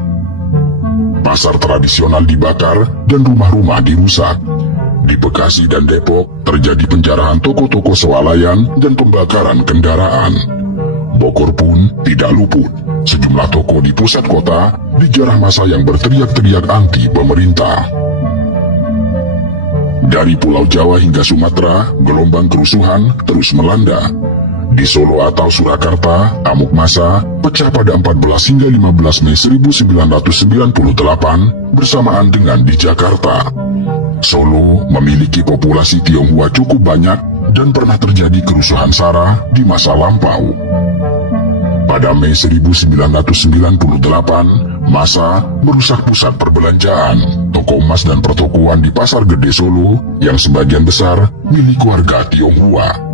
Pasar tradisional dibakar dan rumah-rumah dirusak. Di Bekasi dan Depok terjadi penjarahan toko-toko swalayan dan pembakaran kendaraan. Bogor pun tidak luput. Sejumlah toko di pusat kota dijarah massa yang berteriak-teriak anti pemerintah. Dari Pulau Jawa hingga Sumatera, gelombang kerusuhan terus melanda. Di Solo atau Surakarta, amuk massa pecah pada 14 hingga 15 Mei 1998 bersamaan dengan di Jakarta. Solo memiliki populasi Tionghoa cukup banyak dan pernah terjadi kerusuhan SARA di masa lampau. Pada Mei 1998, massa merusak pusat perbelanjaan, toko emas dan pertokoan di Pasar Gede Solo yang sebagian besar milik warga Tionghoa.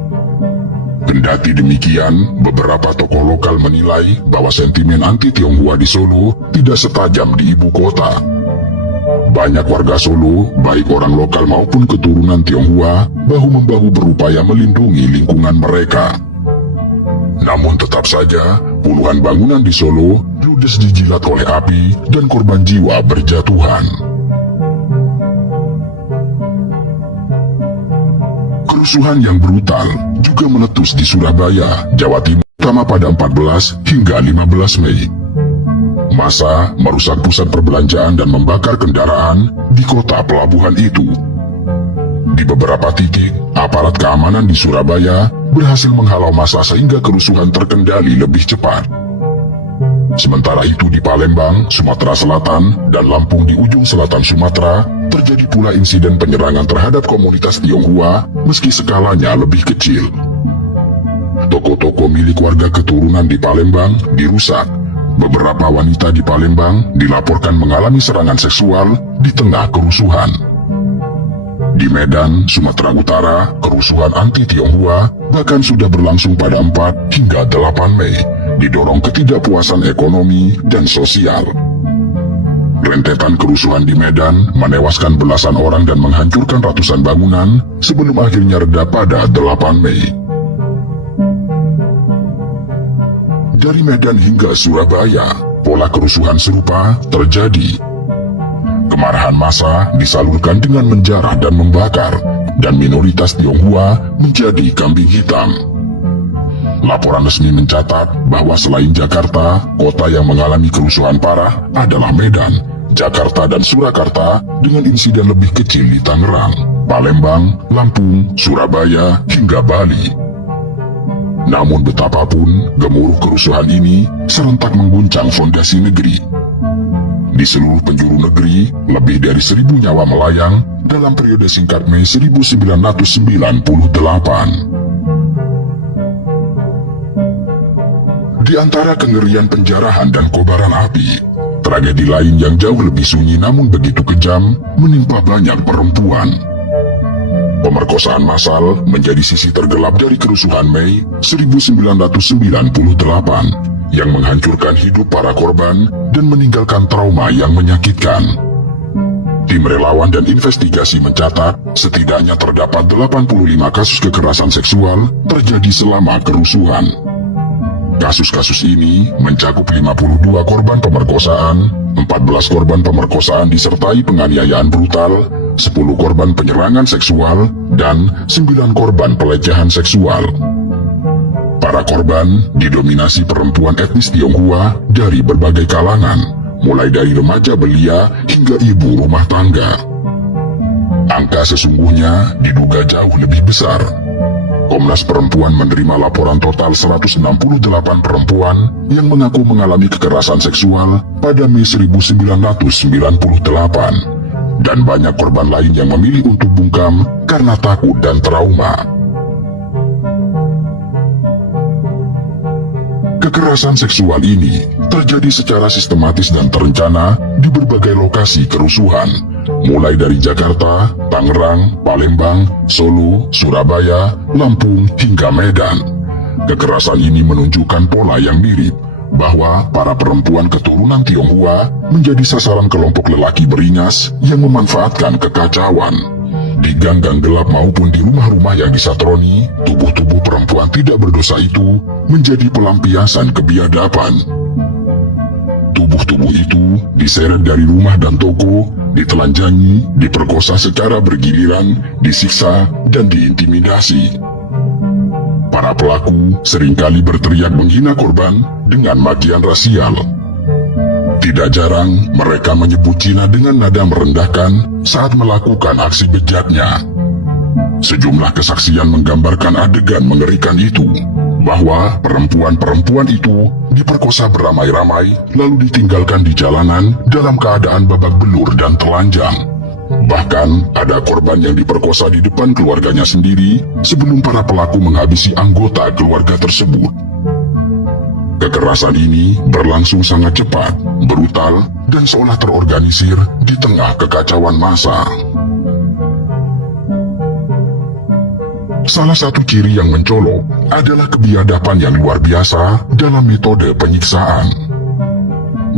Kendati demikian, beberapa tokoh lokal menilai bahwa sentimen anti-Tionghoa di Solo tidak setajam di ibu kota. Banyak warga Solo, baik orang lokal maupun keturunan Tionghoa, bahu-membahu berupaya melindungi lingkungan mereka. Namun tetap saja, puluhan bangunan di Solo ludes dijilat oleh api dan korban jiwa berjatuhan. Kerusuhan yang brutal juga meletus di Surabaya, Jawa Timur, terutama pada 14 hingga 15 Mei. Massa merusak pusat perbelanjaan dan membakar kendaraan di kota pelabuhan itu. Di beberapa titik, aparat keamanan di Surabaya berhasil menghalau massa sehingga kerusuhan terkendali lebih cepat. Sementara itu di Palembang, Sumatera Selatan, dan Lampung di ujung selatan Sumatera, terjadi pula insiden penyerangan terhadap komunitas Tionghoa meski skalanya lebih kecil. Toko-toko milik warga keturunan di Palembang dirusak. Beberapa wanita di Palembang dilaporkan mengalami serangan seksual di tengah kerusuhan. Di Medan, Sumatera Utara, kerusuhan anti-Tionghoa bahkan sudah berlangsung pada 4 hingga 8 Mei, didorong ketidakpuasan ekonomi dan sosial. Rentetan kerusuhan di Medan menewaskan belasan orang dan menghancurkan ratusan bangunan sebelum akhirnya reda pada 8 Mei. Dari Medan hingga Surabaya, pola kerusuhan serupa terjadi. Kemarahan massa disalurkan dengan menjarah dan membakar, dan minoritas Tionghoa menjadi kambing hitam. Laporan resmi mencatat bahwa selain Jakarta, kota yang mengalami kerusuhan parah adalah Medan, Jakarta dan Surakarta dengan insiden lebih kecil di Tangerang, Palembang, Lampung, Surabaya, hingga Bali. Namun betapapun gemuruh kerusuhan ini serentak mengguncang fondasi negeri. Di seluruh penjuru negeri, lebih dari 1.000 nyawa melayang dalam periode singkat Mei 1998. Di antara kengerian penjarahan dan kobaran api, tragedi lain yang jauh lebih sunyi namun begitu kejam menimpa banyak perempuan. Pemerkosaan massal menjadi sisi tergelap dari kerusuhan Mei 1998 yang menghancurkan hidup para korban dan meninggalkan trauma yang menyakitkan. Tim relawan dan investigasi mencatat setidaknya terdapat 85 kasus kekerasan seksual terjadi selama kerusuhan. Kasus-kasus ini mencakup 52 korban pemerkosaan, 14 korban pemerkosaan disertai penganiayaan brutal, 10 korban penyerangan seksual, dan 9 korban pelecehan seksual. Para korban didominasi perempuan etnis Tionghoa dari berbagai kalangan, mulai dari remaja belia hingga ibu rumah tangga. Angka sesungguhnya diduga jauh lebih besar. Komnas Perempuan menerima laporan total 168 perempuan yang mengaku mengalami kekerasan seksual pada Mei 1998. Dan banyak korban lain yang memilih untuk bungkam karena takut dan trauma. Kekerasan seksual ini terjadi secara sistematis dan terencana di berbagai lokasi kerusuhan, mulai dari Jakarta, Tangerang, Palembang, Solo, Surabaya, Lampung, hingga Medan. Kekerasan ini menunjukkan pola yang mirip, bahwa para perempuan keturunan Tionghoa menjadi sasaran kelompok lelaki beringas yang memanfaatkan kekacauan. Di gang-gang gelap maupun di rumah-rumah yang disatroni, tubuh-tubuh perempuan tidak berdosa itu menjadi pelampiasan kebiadaban. Tubuh-tubuh itu diseret dari rumah dan toko ditelanjangi, diperkosa secara bergiliran, disiksa, dan diintimidasi. Para pelaku seringkali berteriak menghina korban dengan makian rasial. Tidak jarang mereka menyebut Cina dengan nada merendahkan saat melakukan aksi bejatnya. Sejumlah kesaksian menggambarkan adegan mengerikan itu, bahwa perempuan-perempuan itu diperkosa beramai-ramai lalu ditinggalkan di jalanan dalam keadaan babak belur dan telanjang. Bahkan ada korban yang diperkosa di depan keluarganya sendiri sebelum para pelaku menghabisi anggota keluarga tersebut. Kekerasan ini berlangsung sangat cepat, brutal, dan seolah terorganisir di tengah kekacauan massa. Salah satu ciri yang mencolok adalah kebiadaban yang luar biasa dalam metode penyiksaan.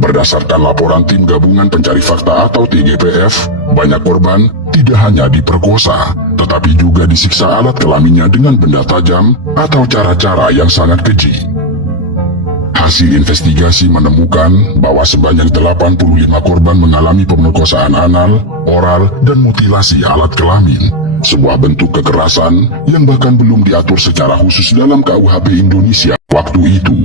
Berdasarkan laporan Tim Gabungan Pencari Fakta atau TGPF, banyak korban tidak hanya diperkosa, tetapi juga disiksa alat kelaminnya dengan benda tajam atau cara-cara yang sangat keji. Hasil investigasi menemukan bahwa sebanyak 85 korban mengalami pemerkosaan anal, oral, dan mutilasi alat kelamin, sebuah bentuk kekerasan yang bahkan belum diatur secara khusus dalam KUHP Indonesia waktu itu.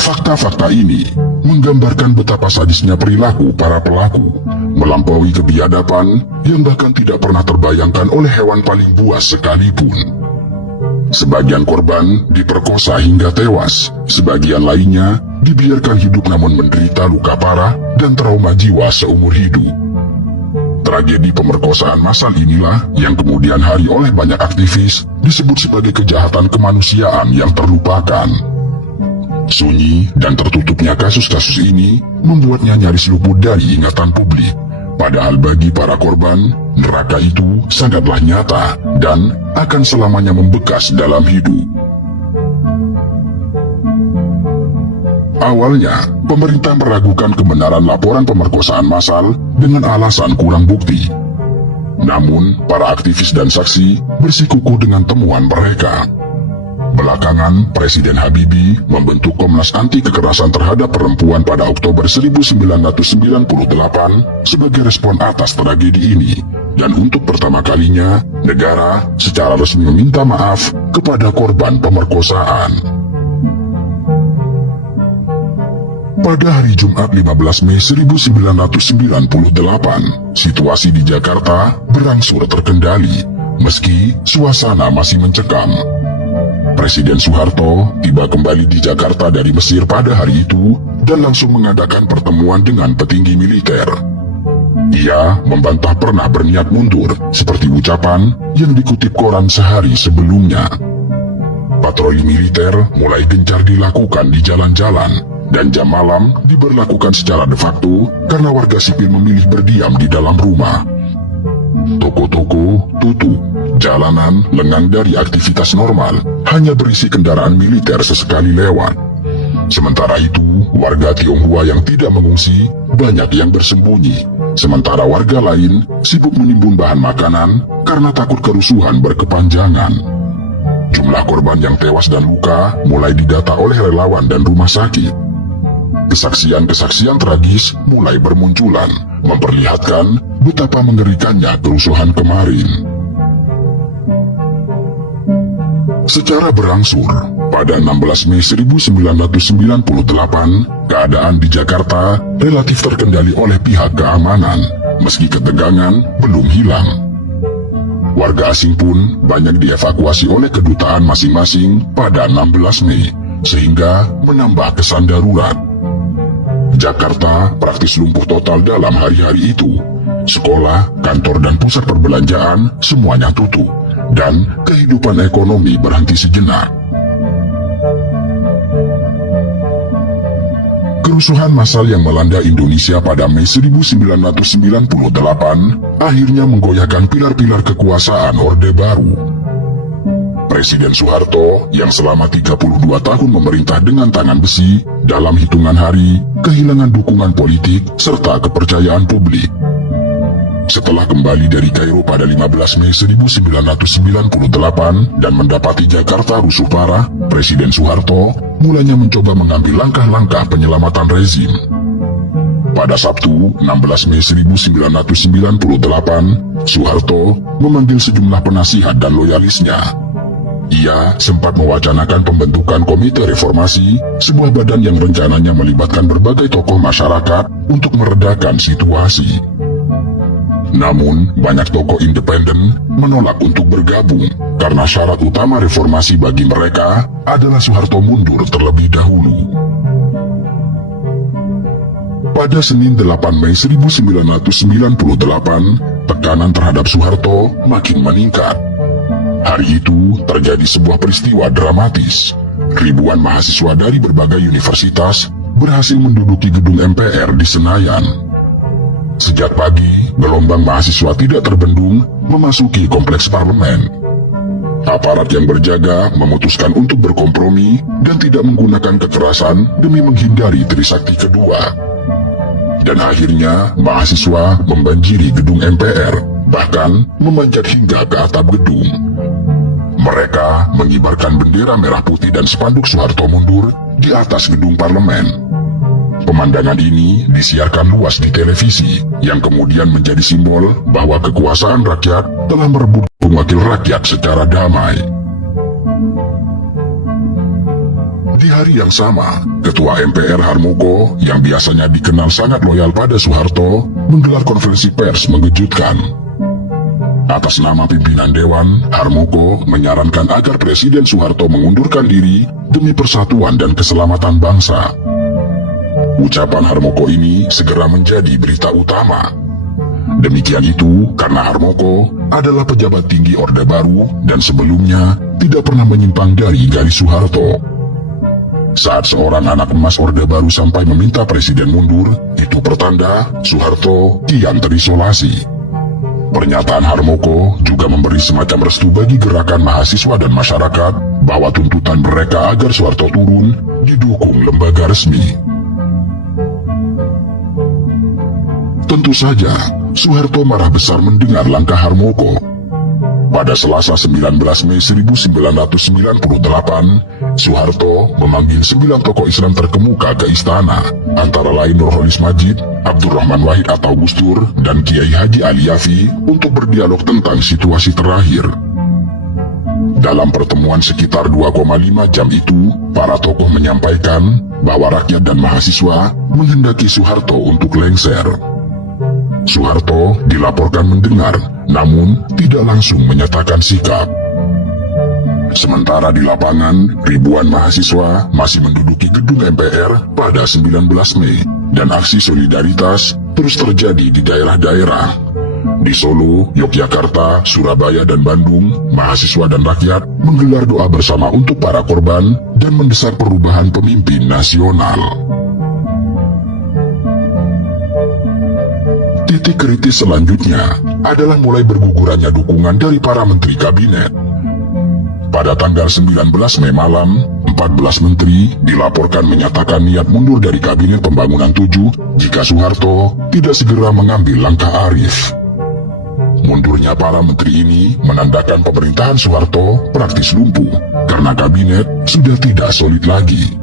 Fakta-fakta ini menggambarkan betapa sadisnya perilaku para pelaku, melampaui kebiadaban yang bahkan tidak pernah terbayangkan oleh hewan paling buas sekalipun. Sebagian korban diperkosa hingga tewas, sebagian lainnya dibiarkan hidup namun menderita luka parah dan trauma jiwa seumur hidup. Tragedi pemerkosaan massal inilah yang kemudian hari oleh banyak aktivis disebut sebagai kejahatan kemanusiaan yang terlupakan. Sunyi dan tertutupnya kasus-kasus ini membuatnya nyaris luput dari ingatan publik. Padahal bagi para korban, neraka itu sangatlah nyata dan akan selamanya membekas dalam hidup. Awalnya, pemerintah meragukan kebenaran laporan pemerkosaan massal dengan alasan kurang bukti. Namun, para aktivis dan saksi bersikukuh dengan temuan mereka. Belakangan, Presiden Habibie membentuk Komnas Anti Kekerasan Terhadap Perempuan pada Oktober 1998 sebagai respon atas tragedi ini. Dan untuk pertama kalinya, negara secara resmi meminta maaf kepada korban pemerkosaan. Pada hari Jumat 15 Mei 1998, situasi di Jakarta berangsur terkendali, meski suasana masih mencekam. Presiden Soeharto tiba kembali di Jakarta dari Mesir pada hari itu dan langsung mengadakan pertemuan dengan petinggi militer. Ia membantah pernah berniat mundur, seperti ucapan yang dikutip koran sehari sebelumnya. Patroli militer mulai gencar dilakukan di jalan-jalan, dan jam malam diberlakukan secara de facto karena warga sipil memilih berdiam di dalam rumah. Toko-toko tutup, jalanan lengang dari aktivitas normal, hanya berisi kendaraan militer sesekali lewat. Sementara itu, warga Tionghoa yang tidak mengungsi banyak yang bersembunyi, sementara warga lain sibuk menimbun bahan makanan karena takut kerusuhan berkepanjangan. Jumlah korban yang tewas dan luka mulai didata oleh relawan dan rumah sakit. Kesaksian-kesaksian tragis mulai bermunculan, memperlihatkan betapa mengerikannya kerusuhan kemarin. Secara berangsur, pada 16 Mei 1998, keadaan di Jakarta relatif terkendali oleh pihak keamanan, meski ketegangan belum hilang. Warga asing pun banyak dievakuasi oleh kedutaan masing-masing pada 16 Mei, sehingga menambah kesan darurat. Jakarta praktis lumpuh total dalam hari-hari itu. Sekolah, kantor, dan pusat perbelanjaan semuanya tutup, dan kehidupan ekonomi berhenti sejenak. Kerusuhan massal yang melanda Indonesia pada Mei 1998 akhirnya menggoyahkan pilar-pilar kekuasaan Orde Baru. Presiden Soeharto yang selama 32 tahun memerintah dengan tangan besi, dalam hitungan hari kehilangan dukungan politik serta kepercayaan publik. setelah kembali dari Kairo pada 15 Mei 1998 dan mendapati Jakarta rusuh parah, Presiden Soeharto mulanya mencoba mengambil langkah-langkah penyelamatan rezim. Pada Sabtu, 16 Mei 1998, Soeharto memanggil sejumlah penasihat dan loyalisnya. Ia sempat mewacanakan pembentukan Komite Reformasi, sebuah badan yang rencananya melibatkan berbagai tokoh masyarakat untuk meredakan situasi. Namun, banyak tokoh independen menolak untuk bergabung karena syarat utama reformasi bagi mereka adalah Soeharto mundur terlebih dahulu. Pada Senin 8 Mei 1998, tekanan terhadap Soeharto makin meningkat. Hari itu terjadi sebuah peristiwa dramatis. Ribuan mahasiswa dari berbagai universitas berhasil menduduki gedung MPR di Senayan. Sejak pagi, gelombang mahasiswa tidak terbendung memasuki kompleks parlemen. Aparat yang berjaga memutuskan untuk berkompromi dan tidak menggunakan kekerasan demi menghindari Trisakti kedua. Dan akhirnya, mahasiswa membanjiri gedung MPR, bahkan memanjat hingga ke atap gedung. Mereka mengibarkan bendera merah putih dan spanduk Soeharto mundur di atas gedung parlemen. Pemandangan ini disiarkan luas di televisi, yang kemudian menjadi simbol bahwa kekuasaan rakyat telah merebut wakil rakyat secara damai. Di hari yang sama, Ketua MPR Harmoko, yang biasanya dikenal sangat loyal pada Soeharto, menggelar konferensi pers mengejutkan. Atas nama pimpinan Dewan, Harmoko menyarankan agar Presiden Soeharto mengundurkan diri demi persatuan dan keselamatan bangsa. Ucapan Harmoko ini segera menjadi berita utama. Demikian itu karena Harmoko adalah pejabat tinggi Orde Baru dan sebelumnya tidak pernah menyimpang dari garis Soeharto. Saat seorang anak emas Orde Baru sampai meminta Presiden mundur, itu pertanda Soeharto kian terisolasi. Pernyataan Harmoko juga memberi semacam restu bagi gerakan mahasiswa dan masyarakat bahwa tuntutan mereka agar Soeharto turun didukung lembaga resmi. Tentu saja, Soeharto marah besar mendengar langkah Harmoko. Pada Selasa 19 Mei 1998, Soeharto memanggil 9 tokoh Islam terkemuka ke istana, antara lain Nurholis Majid, Abdurrahman Wahid atau Gus Dur, dan Kiai Haji Ali Yafi untuk berdialog tentang situasi terakhir. Dalam pertemuan sekitar 2,5 jam itu, para tokoh menyampaikan bahwa rakyat dan mahasiswa menghendaki Soeharto untuk lengser. Soeharto dilaporkan mendengar, namun tidak langsung menyatakan sikap. Sementara di lapangan, ribuan mahasiswa masih menduduki gedung MPR pada 19 Mei, dan aksi solidaritas terus terjadi di daerah-daerah. Di Solo, Yogyakarta, Surabaya, dan Bandung, mahasiswa dan rakyat menggelar doa bersama untuk para korban dan mendesak perubahan pemimpin nasional. Titik kritis selanjutnya adalah mulai bergugurannya dukungan dari para menteri kabinet. Pada tanggal 19 Mei malam, 14 menteri dilaporkan menyatakan niat mundur dari Kabinet Pembangunan 7 jika Soeharto tidak segera mengambil langkah arif. Mundurnya para menteri ini menandakan pemerintahan Soeharto praktis lumpuh karena kabinet sudah tidak solid lagi.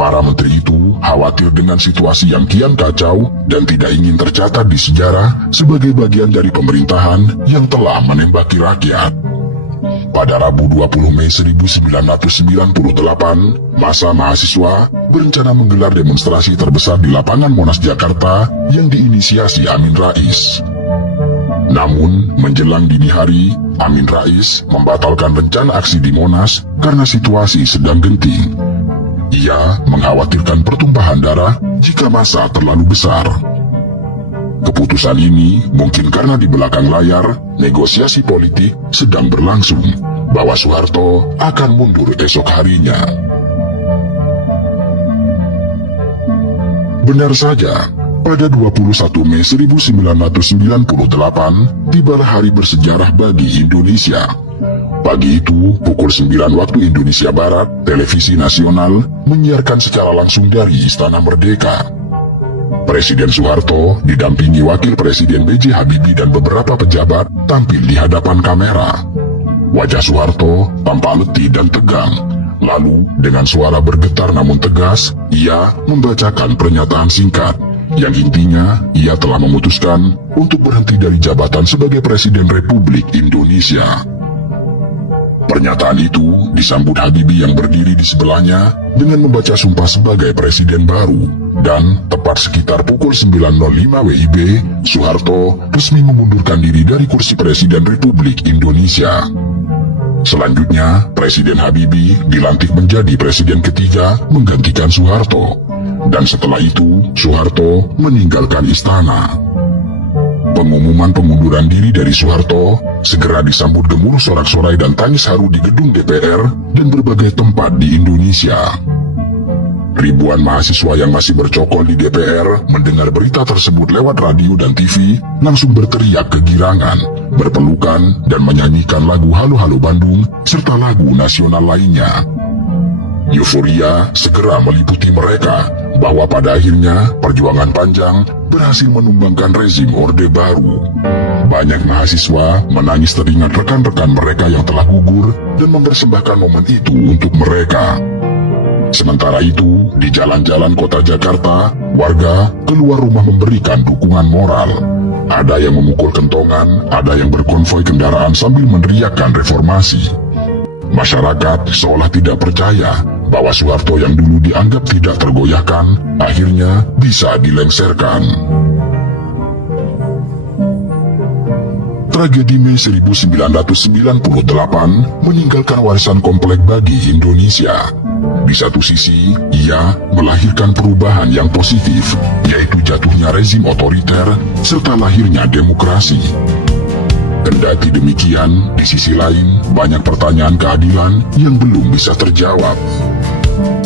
Para menteri itu khawatir dengan situasi yang kian kacau dan tidak ingin tercatat di sejarah sebagai bagian dari pemerintahan yang telah menembaki rakyat. Pada Rabu 20 Mei 1998, massa mahasiswa berencana menggelar demonstrasi terbesar di lapangan Monas Jakarta yang diinisiasi Amin Rais. Namun, menjelang dini hari, Amin Rais membatalkan rencana aksi di Monas karena situasi sedang genting. Ia mengkhawatirkan pertumpahan darah jika massa terlalu besar. Keputusan ini mungkin karena di belakang layar, negosiasi politik sedang berlangsung, bahwa Soeharto akan mundur esok harinya. Benar saja, pada 21 Mei 1998, tibalah hari bersejarah bagi Indonesia. Pagi itu, pukul 9 waktu Indonesia Barat, televisi nasional menyiarkan secara langsung dari Istana Merdeka. Presiden Soeharto didampingi Wakil Presiden B.J. Habibie dan beberapa pejabat tampil di hadapan kamera. Wajah Soeharto tampak letih dan tegang. Lalu, dengan suara bergetar namun tegas, ia membacakan pernyataan singkat, yang intinya ia telah memutuskan untuk berhenti dari jabatan sebagai Presiden Republik Indonesia. Pernyataan itu disambut Habibie yang berdiri di sebelahnya dengan membaca sumpah sebagai presiden baru. Dan tepat sekitar pukul 9.05 WIB, Soeharto resmi mengundurkan diri dari kursi Presiden Republik Indonesia. Selanjutnya, Presiden Habibie dilantik menjadi presiden ketiga menggantikan Soeharto. Dan setelah itu, Soeharto meninggalkan istana. Pengumuman pengunduran diri dari Soeharto segera disambut gemuruh sorak-sorai dan tangis haru di gedung DPR dan berbagai tempat di Indonesia. Ribuan mahasiswa yang masih bercokol di DPR mendengar berita tersebut lewat radio dan TV langsung berteriak kegirangan, berpelukan, dan menyanyikan lagu Halo Halo Bandung serta lagu nasional lainnya. Euforia segera meliputi mereka bahwa pada akhirnya perjuangan panjang berhasil menumbangkan rezim Orde Baru. Banyak mahasiswa menangis teringat rekan-rekan mereka yang telah gugur dan mempersembahkan momen itu untuk mereka. Sementara itu, di jalan-jalan kota Jakarta, warga keluar rumah memberikan dukungan moral. Ada yang memukul kentongan, ada yang berkonvoi kendaraan sambil meneriakkan reformasi. Masyarakat seolah tidak percaya bahwa Soeharto yang dulu dianggap tidak tergoyahkan, akhirnya bisa dilengserkan. Tragedi Mei 1998 meninggalkan warisan komplek bagi Indonesia. Di satu sisi, ia melahirkan perubahan yang positif, yaitu jatuhnya rezim otoriter serta lahirnya demokrasi. Kendati demikian, di sisi lain, banyak pertanyaan keadilan yang belum bisa terjawab.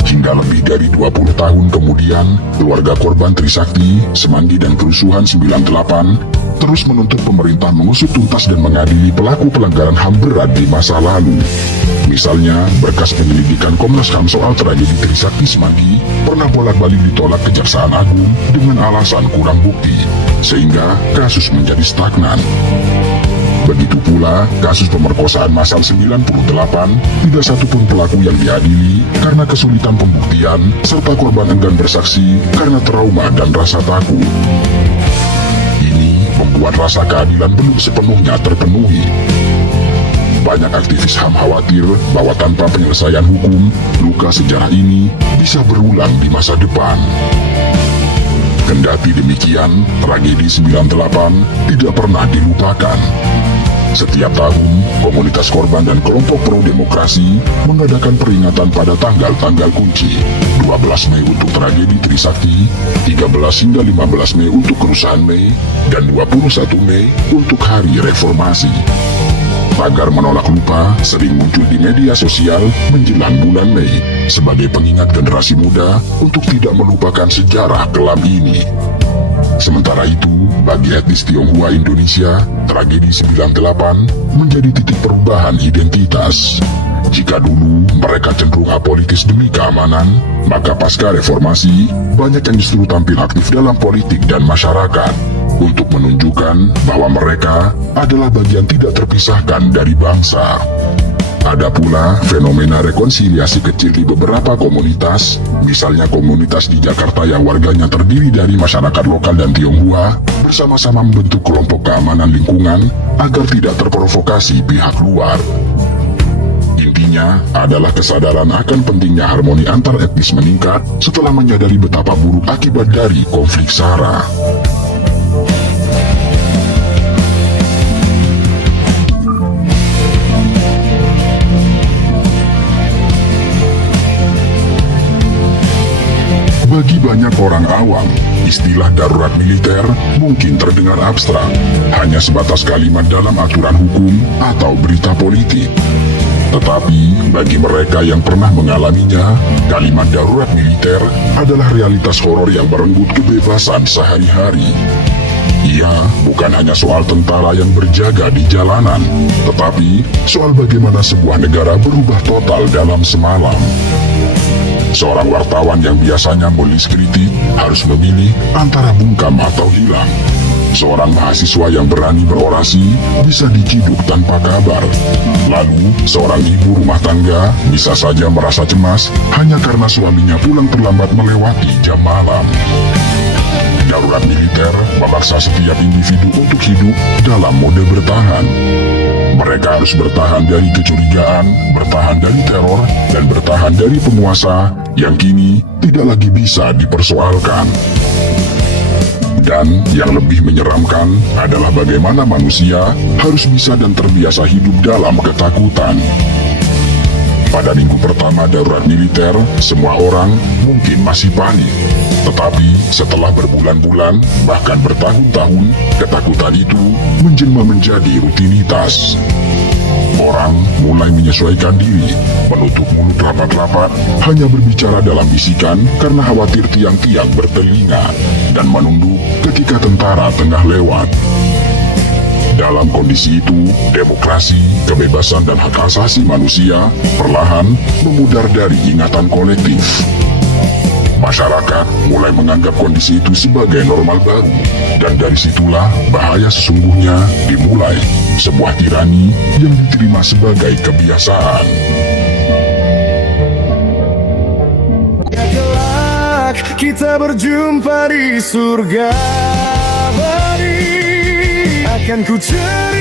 Hingga lebih dari 20 tahun kemudian, keluarga korban Trisakti, Semanggi, dan kerusuhan 98 terus menuntut pemerintah mengusut tuntas dan mengadili pelaku pelanggaran HAM berat di masa lalu. Misalnya, berkas penyelidikan Komnas HAM soal tragedi Trisakti Semanggi pernah bolak-balik ditolak Kejaksaan Agung dengan alasan kurang bukti, sehingga kasus menjadi stagnan. Begitu pula kasus pemerkosaan massal 98, tidak satupun pelaku yang diadili karena kesulitan pembuktian, serta korban enggan bersaksi karena trauma dan rasa takut. Ini membuat rasa keadilan belum sepenuhnya terpenuhi. Banyak aktivis HAM khawatir bahwa tanpa penyelesaian hukum, luka sejarah ini bisa berulang di masa depan. Kendati demikian, tragedi 98 tidak pernah dilupakan. Setiap tahun, komunitas korban dan kelompok pro-demokrasi mengadakan peringatan pada tanggal-tanggal kunci. 12 Mei untuk tragedi Trisakti, 13 hingga 15 Mei untuk kerusuhan Mei, dan 21 Mei untuk Hari Reformasi. Tagar menolak lupa sering muncul di media sosial menjelang bulan Mei sebagai pengingat generasi muda untuk tidak melupakan sejarah kelam ini. Sementara itu, bagi etnis Tionghoa Indonesia, tragedi 98 menjadi titik perubahan identitas. Jika dulu mereka cenderung apolitis demi keamanan, maka pasca reformasi, banyak yang justru tampil aktif dalam politik dan masyarakat untuk menunjukkan bahwa mereka adalah bagian tidak terpisahkan dari bangsa. Ada pula fenomena rekonsiliasi kecil di beberapa komunitas, misalnya komunitas di Jakarta yang warganya terdiri dari masyarakat lokal dan Tionghoa, bersama-sama membentuk kelompok keamanan lingkungan agar tidak terprovokasi pihak luar. Intinya adalah kesadaran akan pentingnya harmoni antar etnis meningkat setelah menyadari betapa buruk akibat dari konflik SARA. Bagi banyak orang awam, istilah darurat militer mungkin terdengar abstrak, hanya sebatas kalimat dalam aturan hukum atau berita politik. Tetapi, bagi mereka yang pernah mengalaminya, kalimat darurat militer adalah realitas horor yang merenggut kebebasan sehari-hari. Ia bukan hanya soal tentara yang berjaga di jalanan, tetapi soal bagaimana sebuah negara berubah total dalam semalam. seorang wartawan yang biasanya menulis kritik harus memilih antara bungkam atau hilang. Seorang mahasiswa yang berani berorasi bisa diciduk tanpa kabar. Lalu, seorang ibu rumah tangga bisa saja merasa cemas hanya karena suaminya pulang terlambat melewati jam malam. Darurat militer memaksa setiap individu untuk hidup dalam mode bertahan. Mereka harus bertahan dari kecurigaan, bertahan dari teror, dan bertahan dari penguasa yang kini tidak lagi bisa dipersoalkan. Dan yang lebih menyeramkan adalah bagaimana manusia harus bisa dan terbiasa hidup dalam ketakutan. Pada minggu pertama darurat militer, semua orang mungkin masih panik. Tetapi setelah berbulan-bulan, bahkan bertahun-tahun, ketakutan itu menjelma menjadi rutinitas. Orang mulai menyesuaikan diri, menutup mulut rapat-rapat, hanya berbicara dalam bisikan karena khawatir tiang-tiang bertelinga, dan menunduk ketika tentara tengah lewat. Dalam kondisi itu, demokrasi, kebebasan dan hak asasi manusia perlahan memudar dari ingatan kolektif. Masyarakat mulai menganggap kondisi itu sebagai normal baru, dan dari situlah bahaya sesungguhnya dimulai, sebuah tirani yang diterima sebagai kebiasaan. Kelak kita berjumpa di surga, beri akan ku ceritakan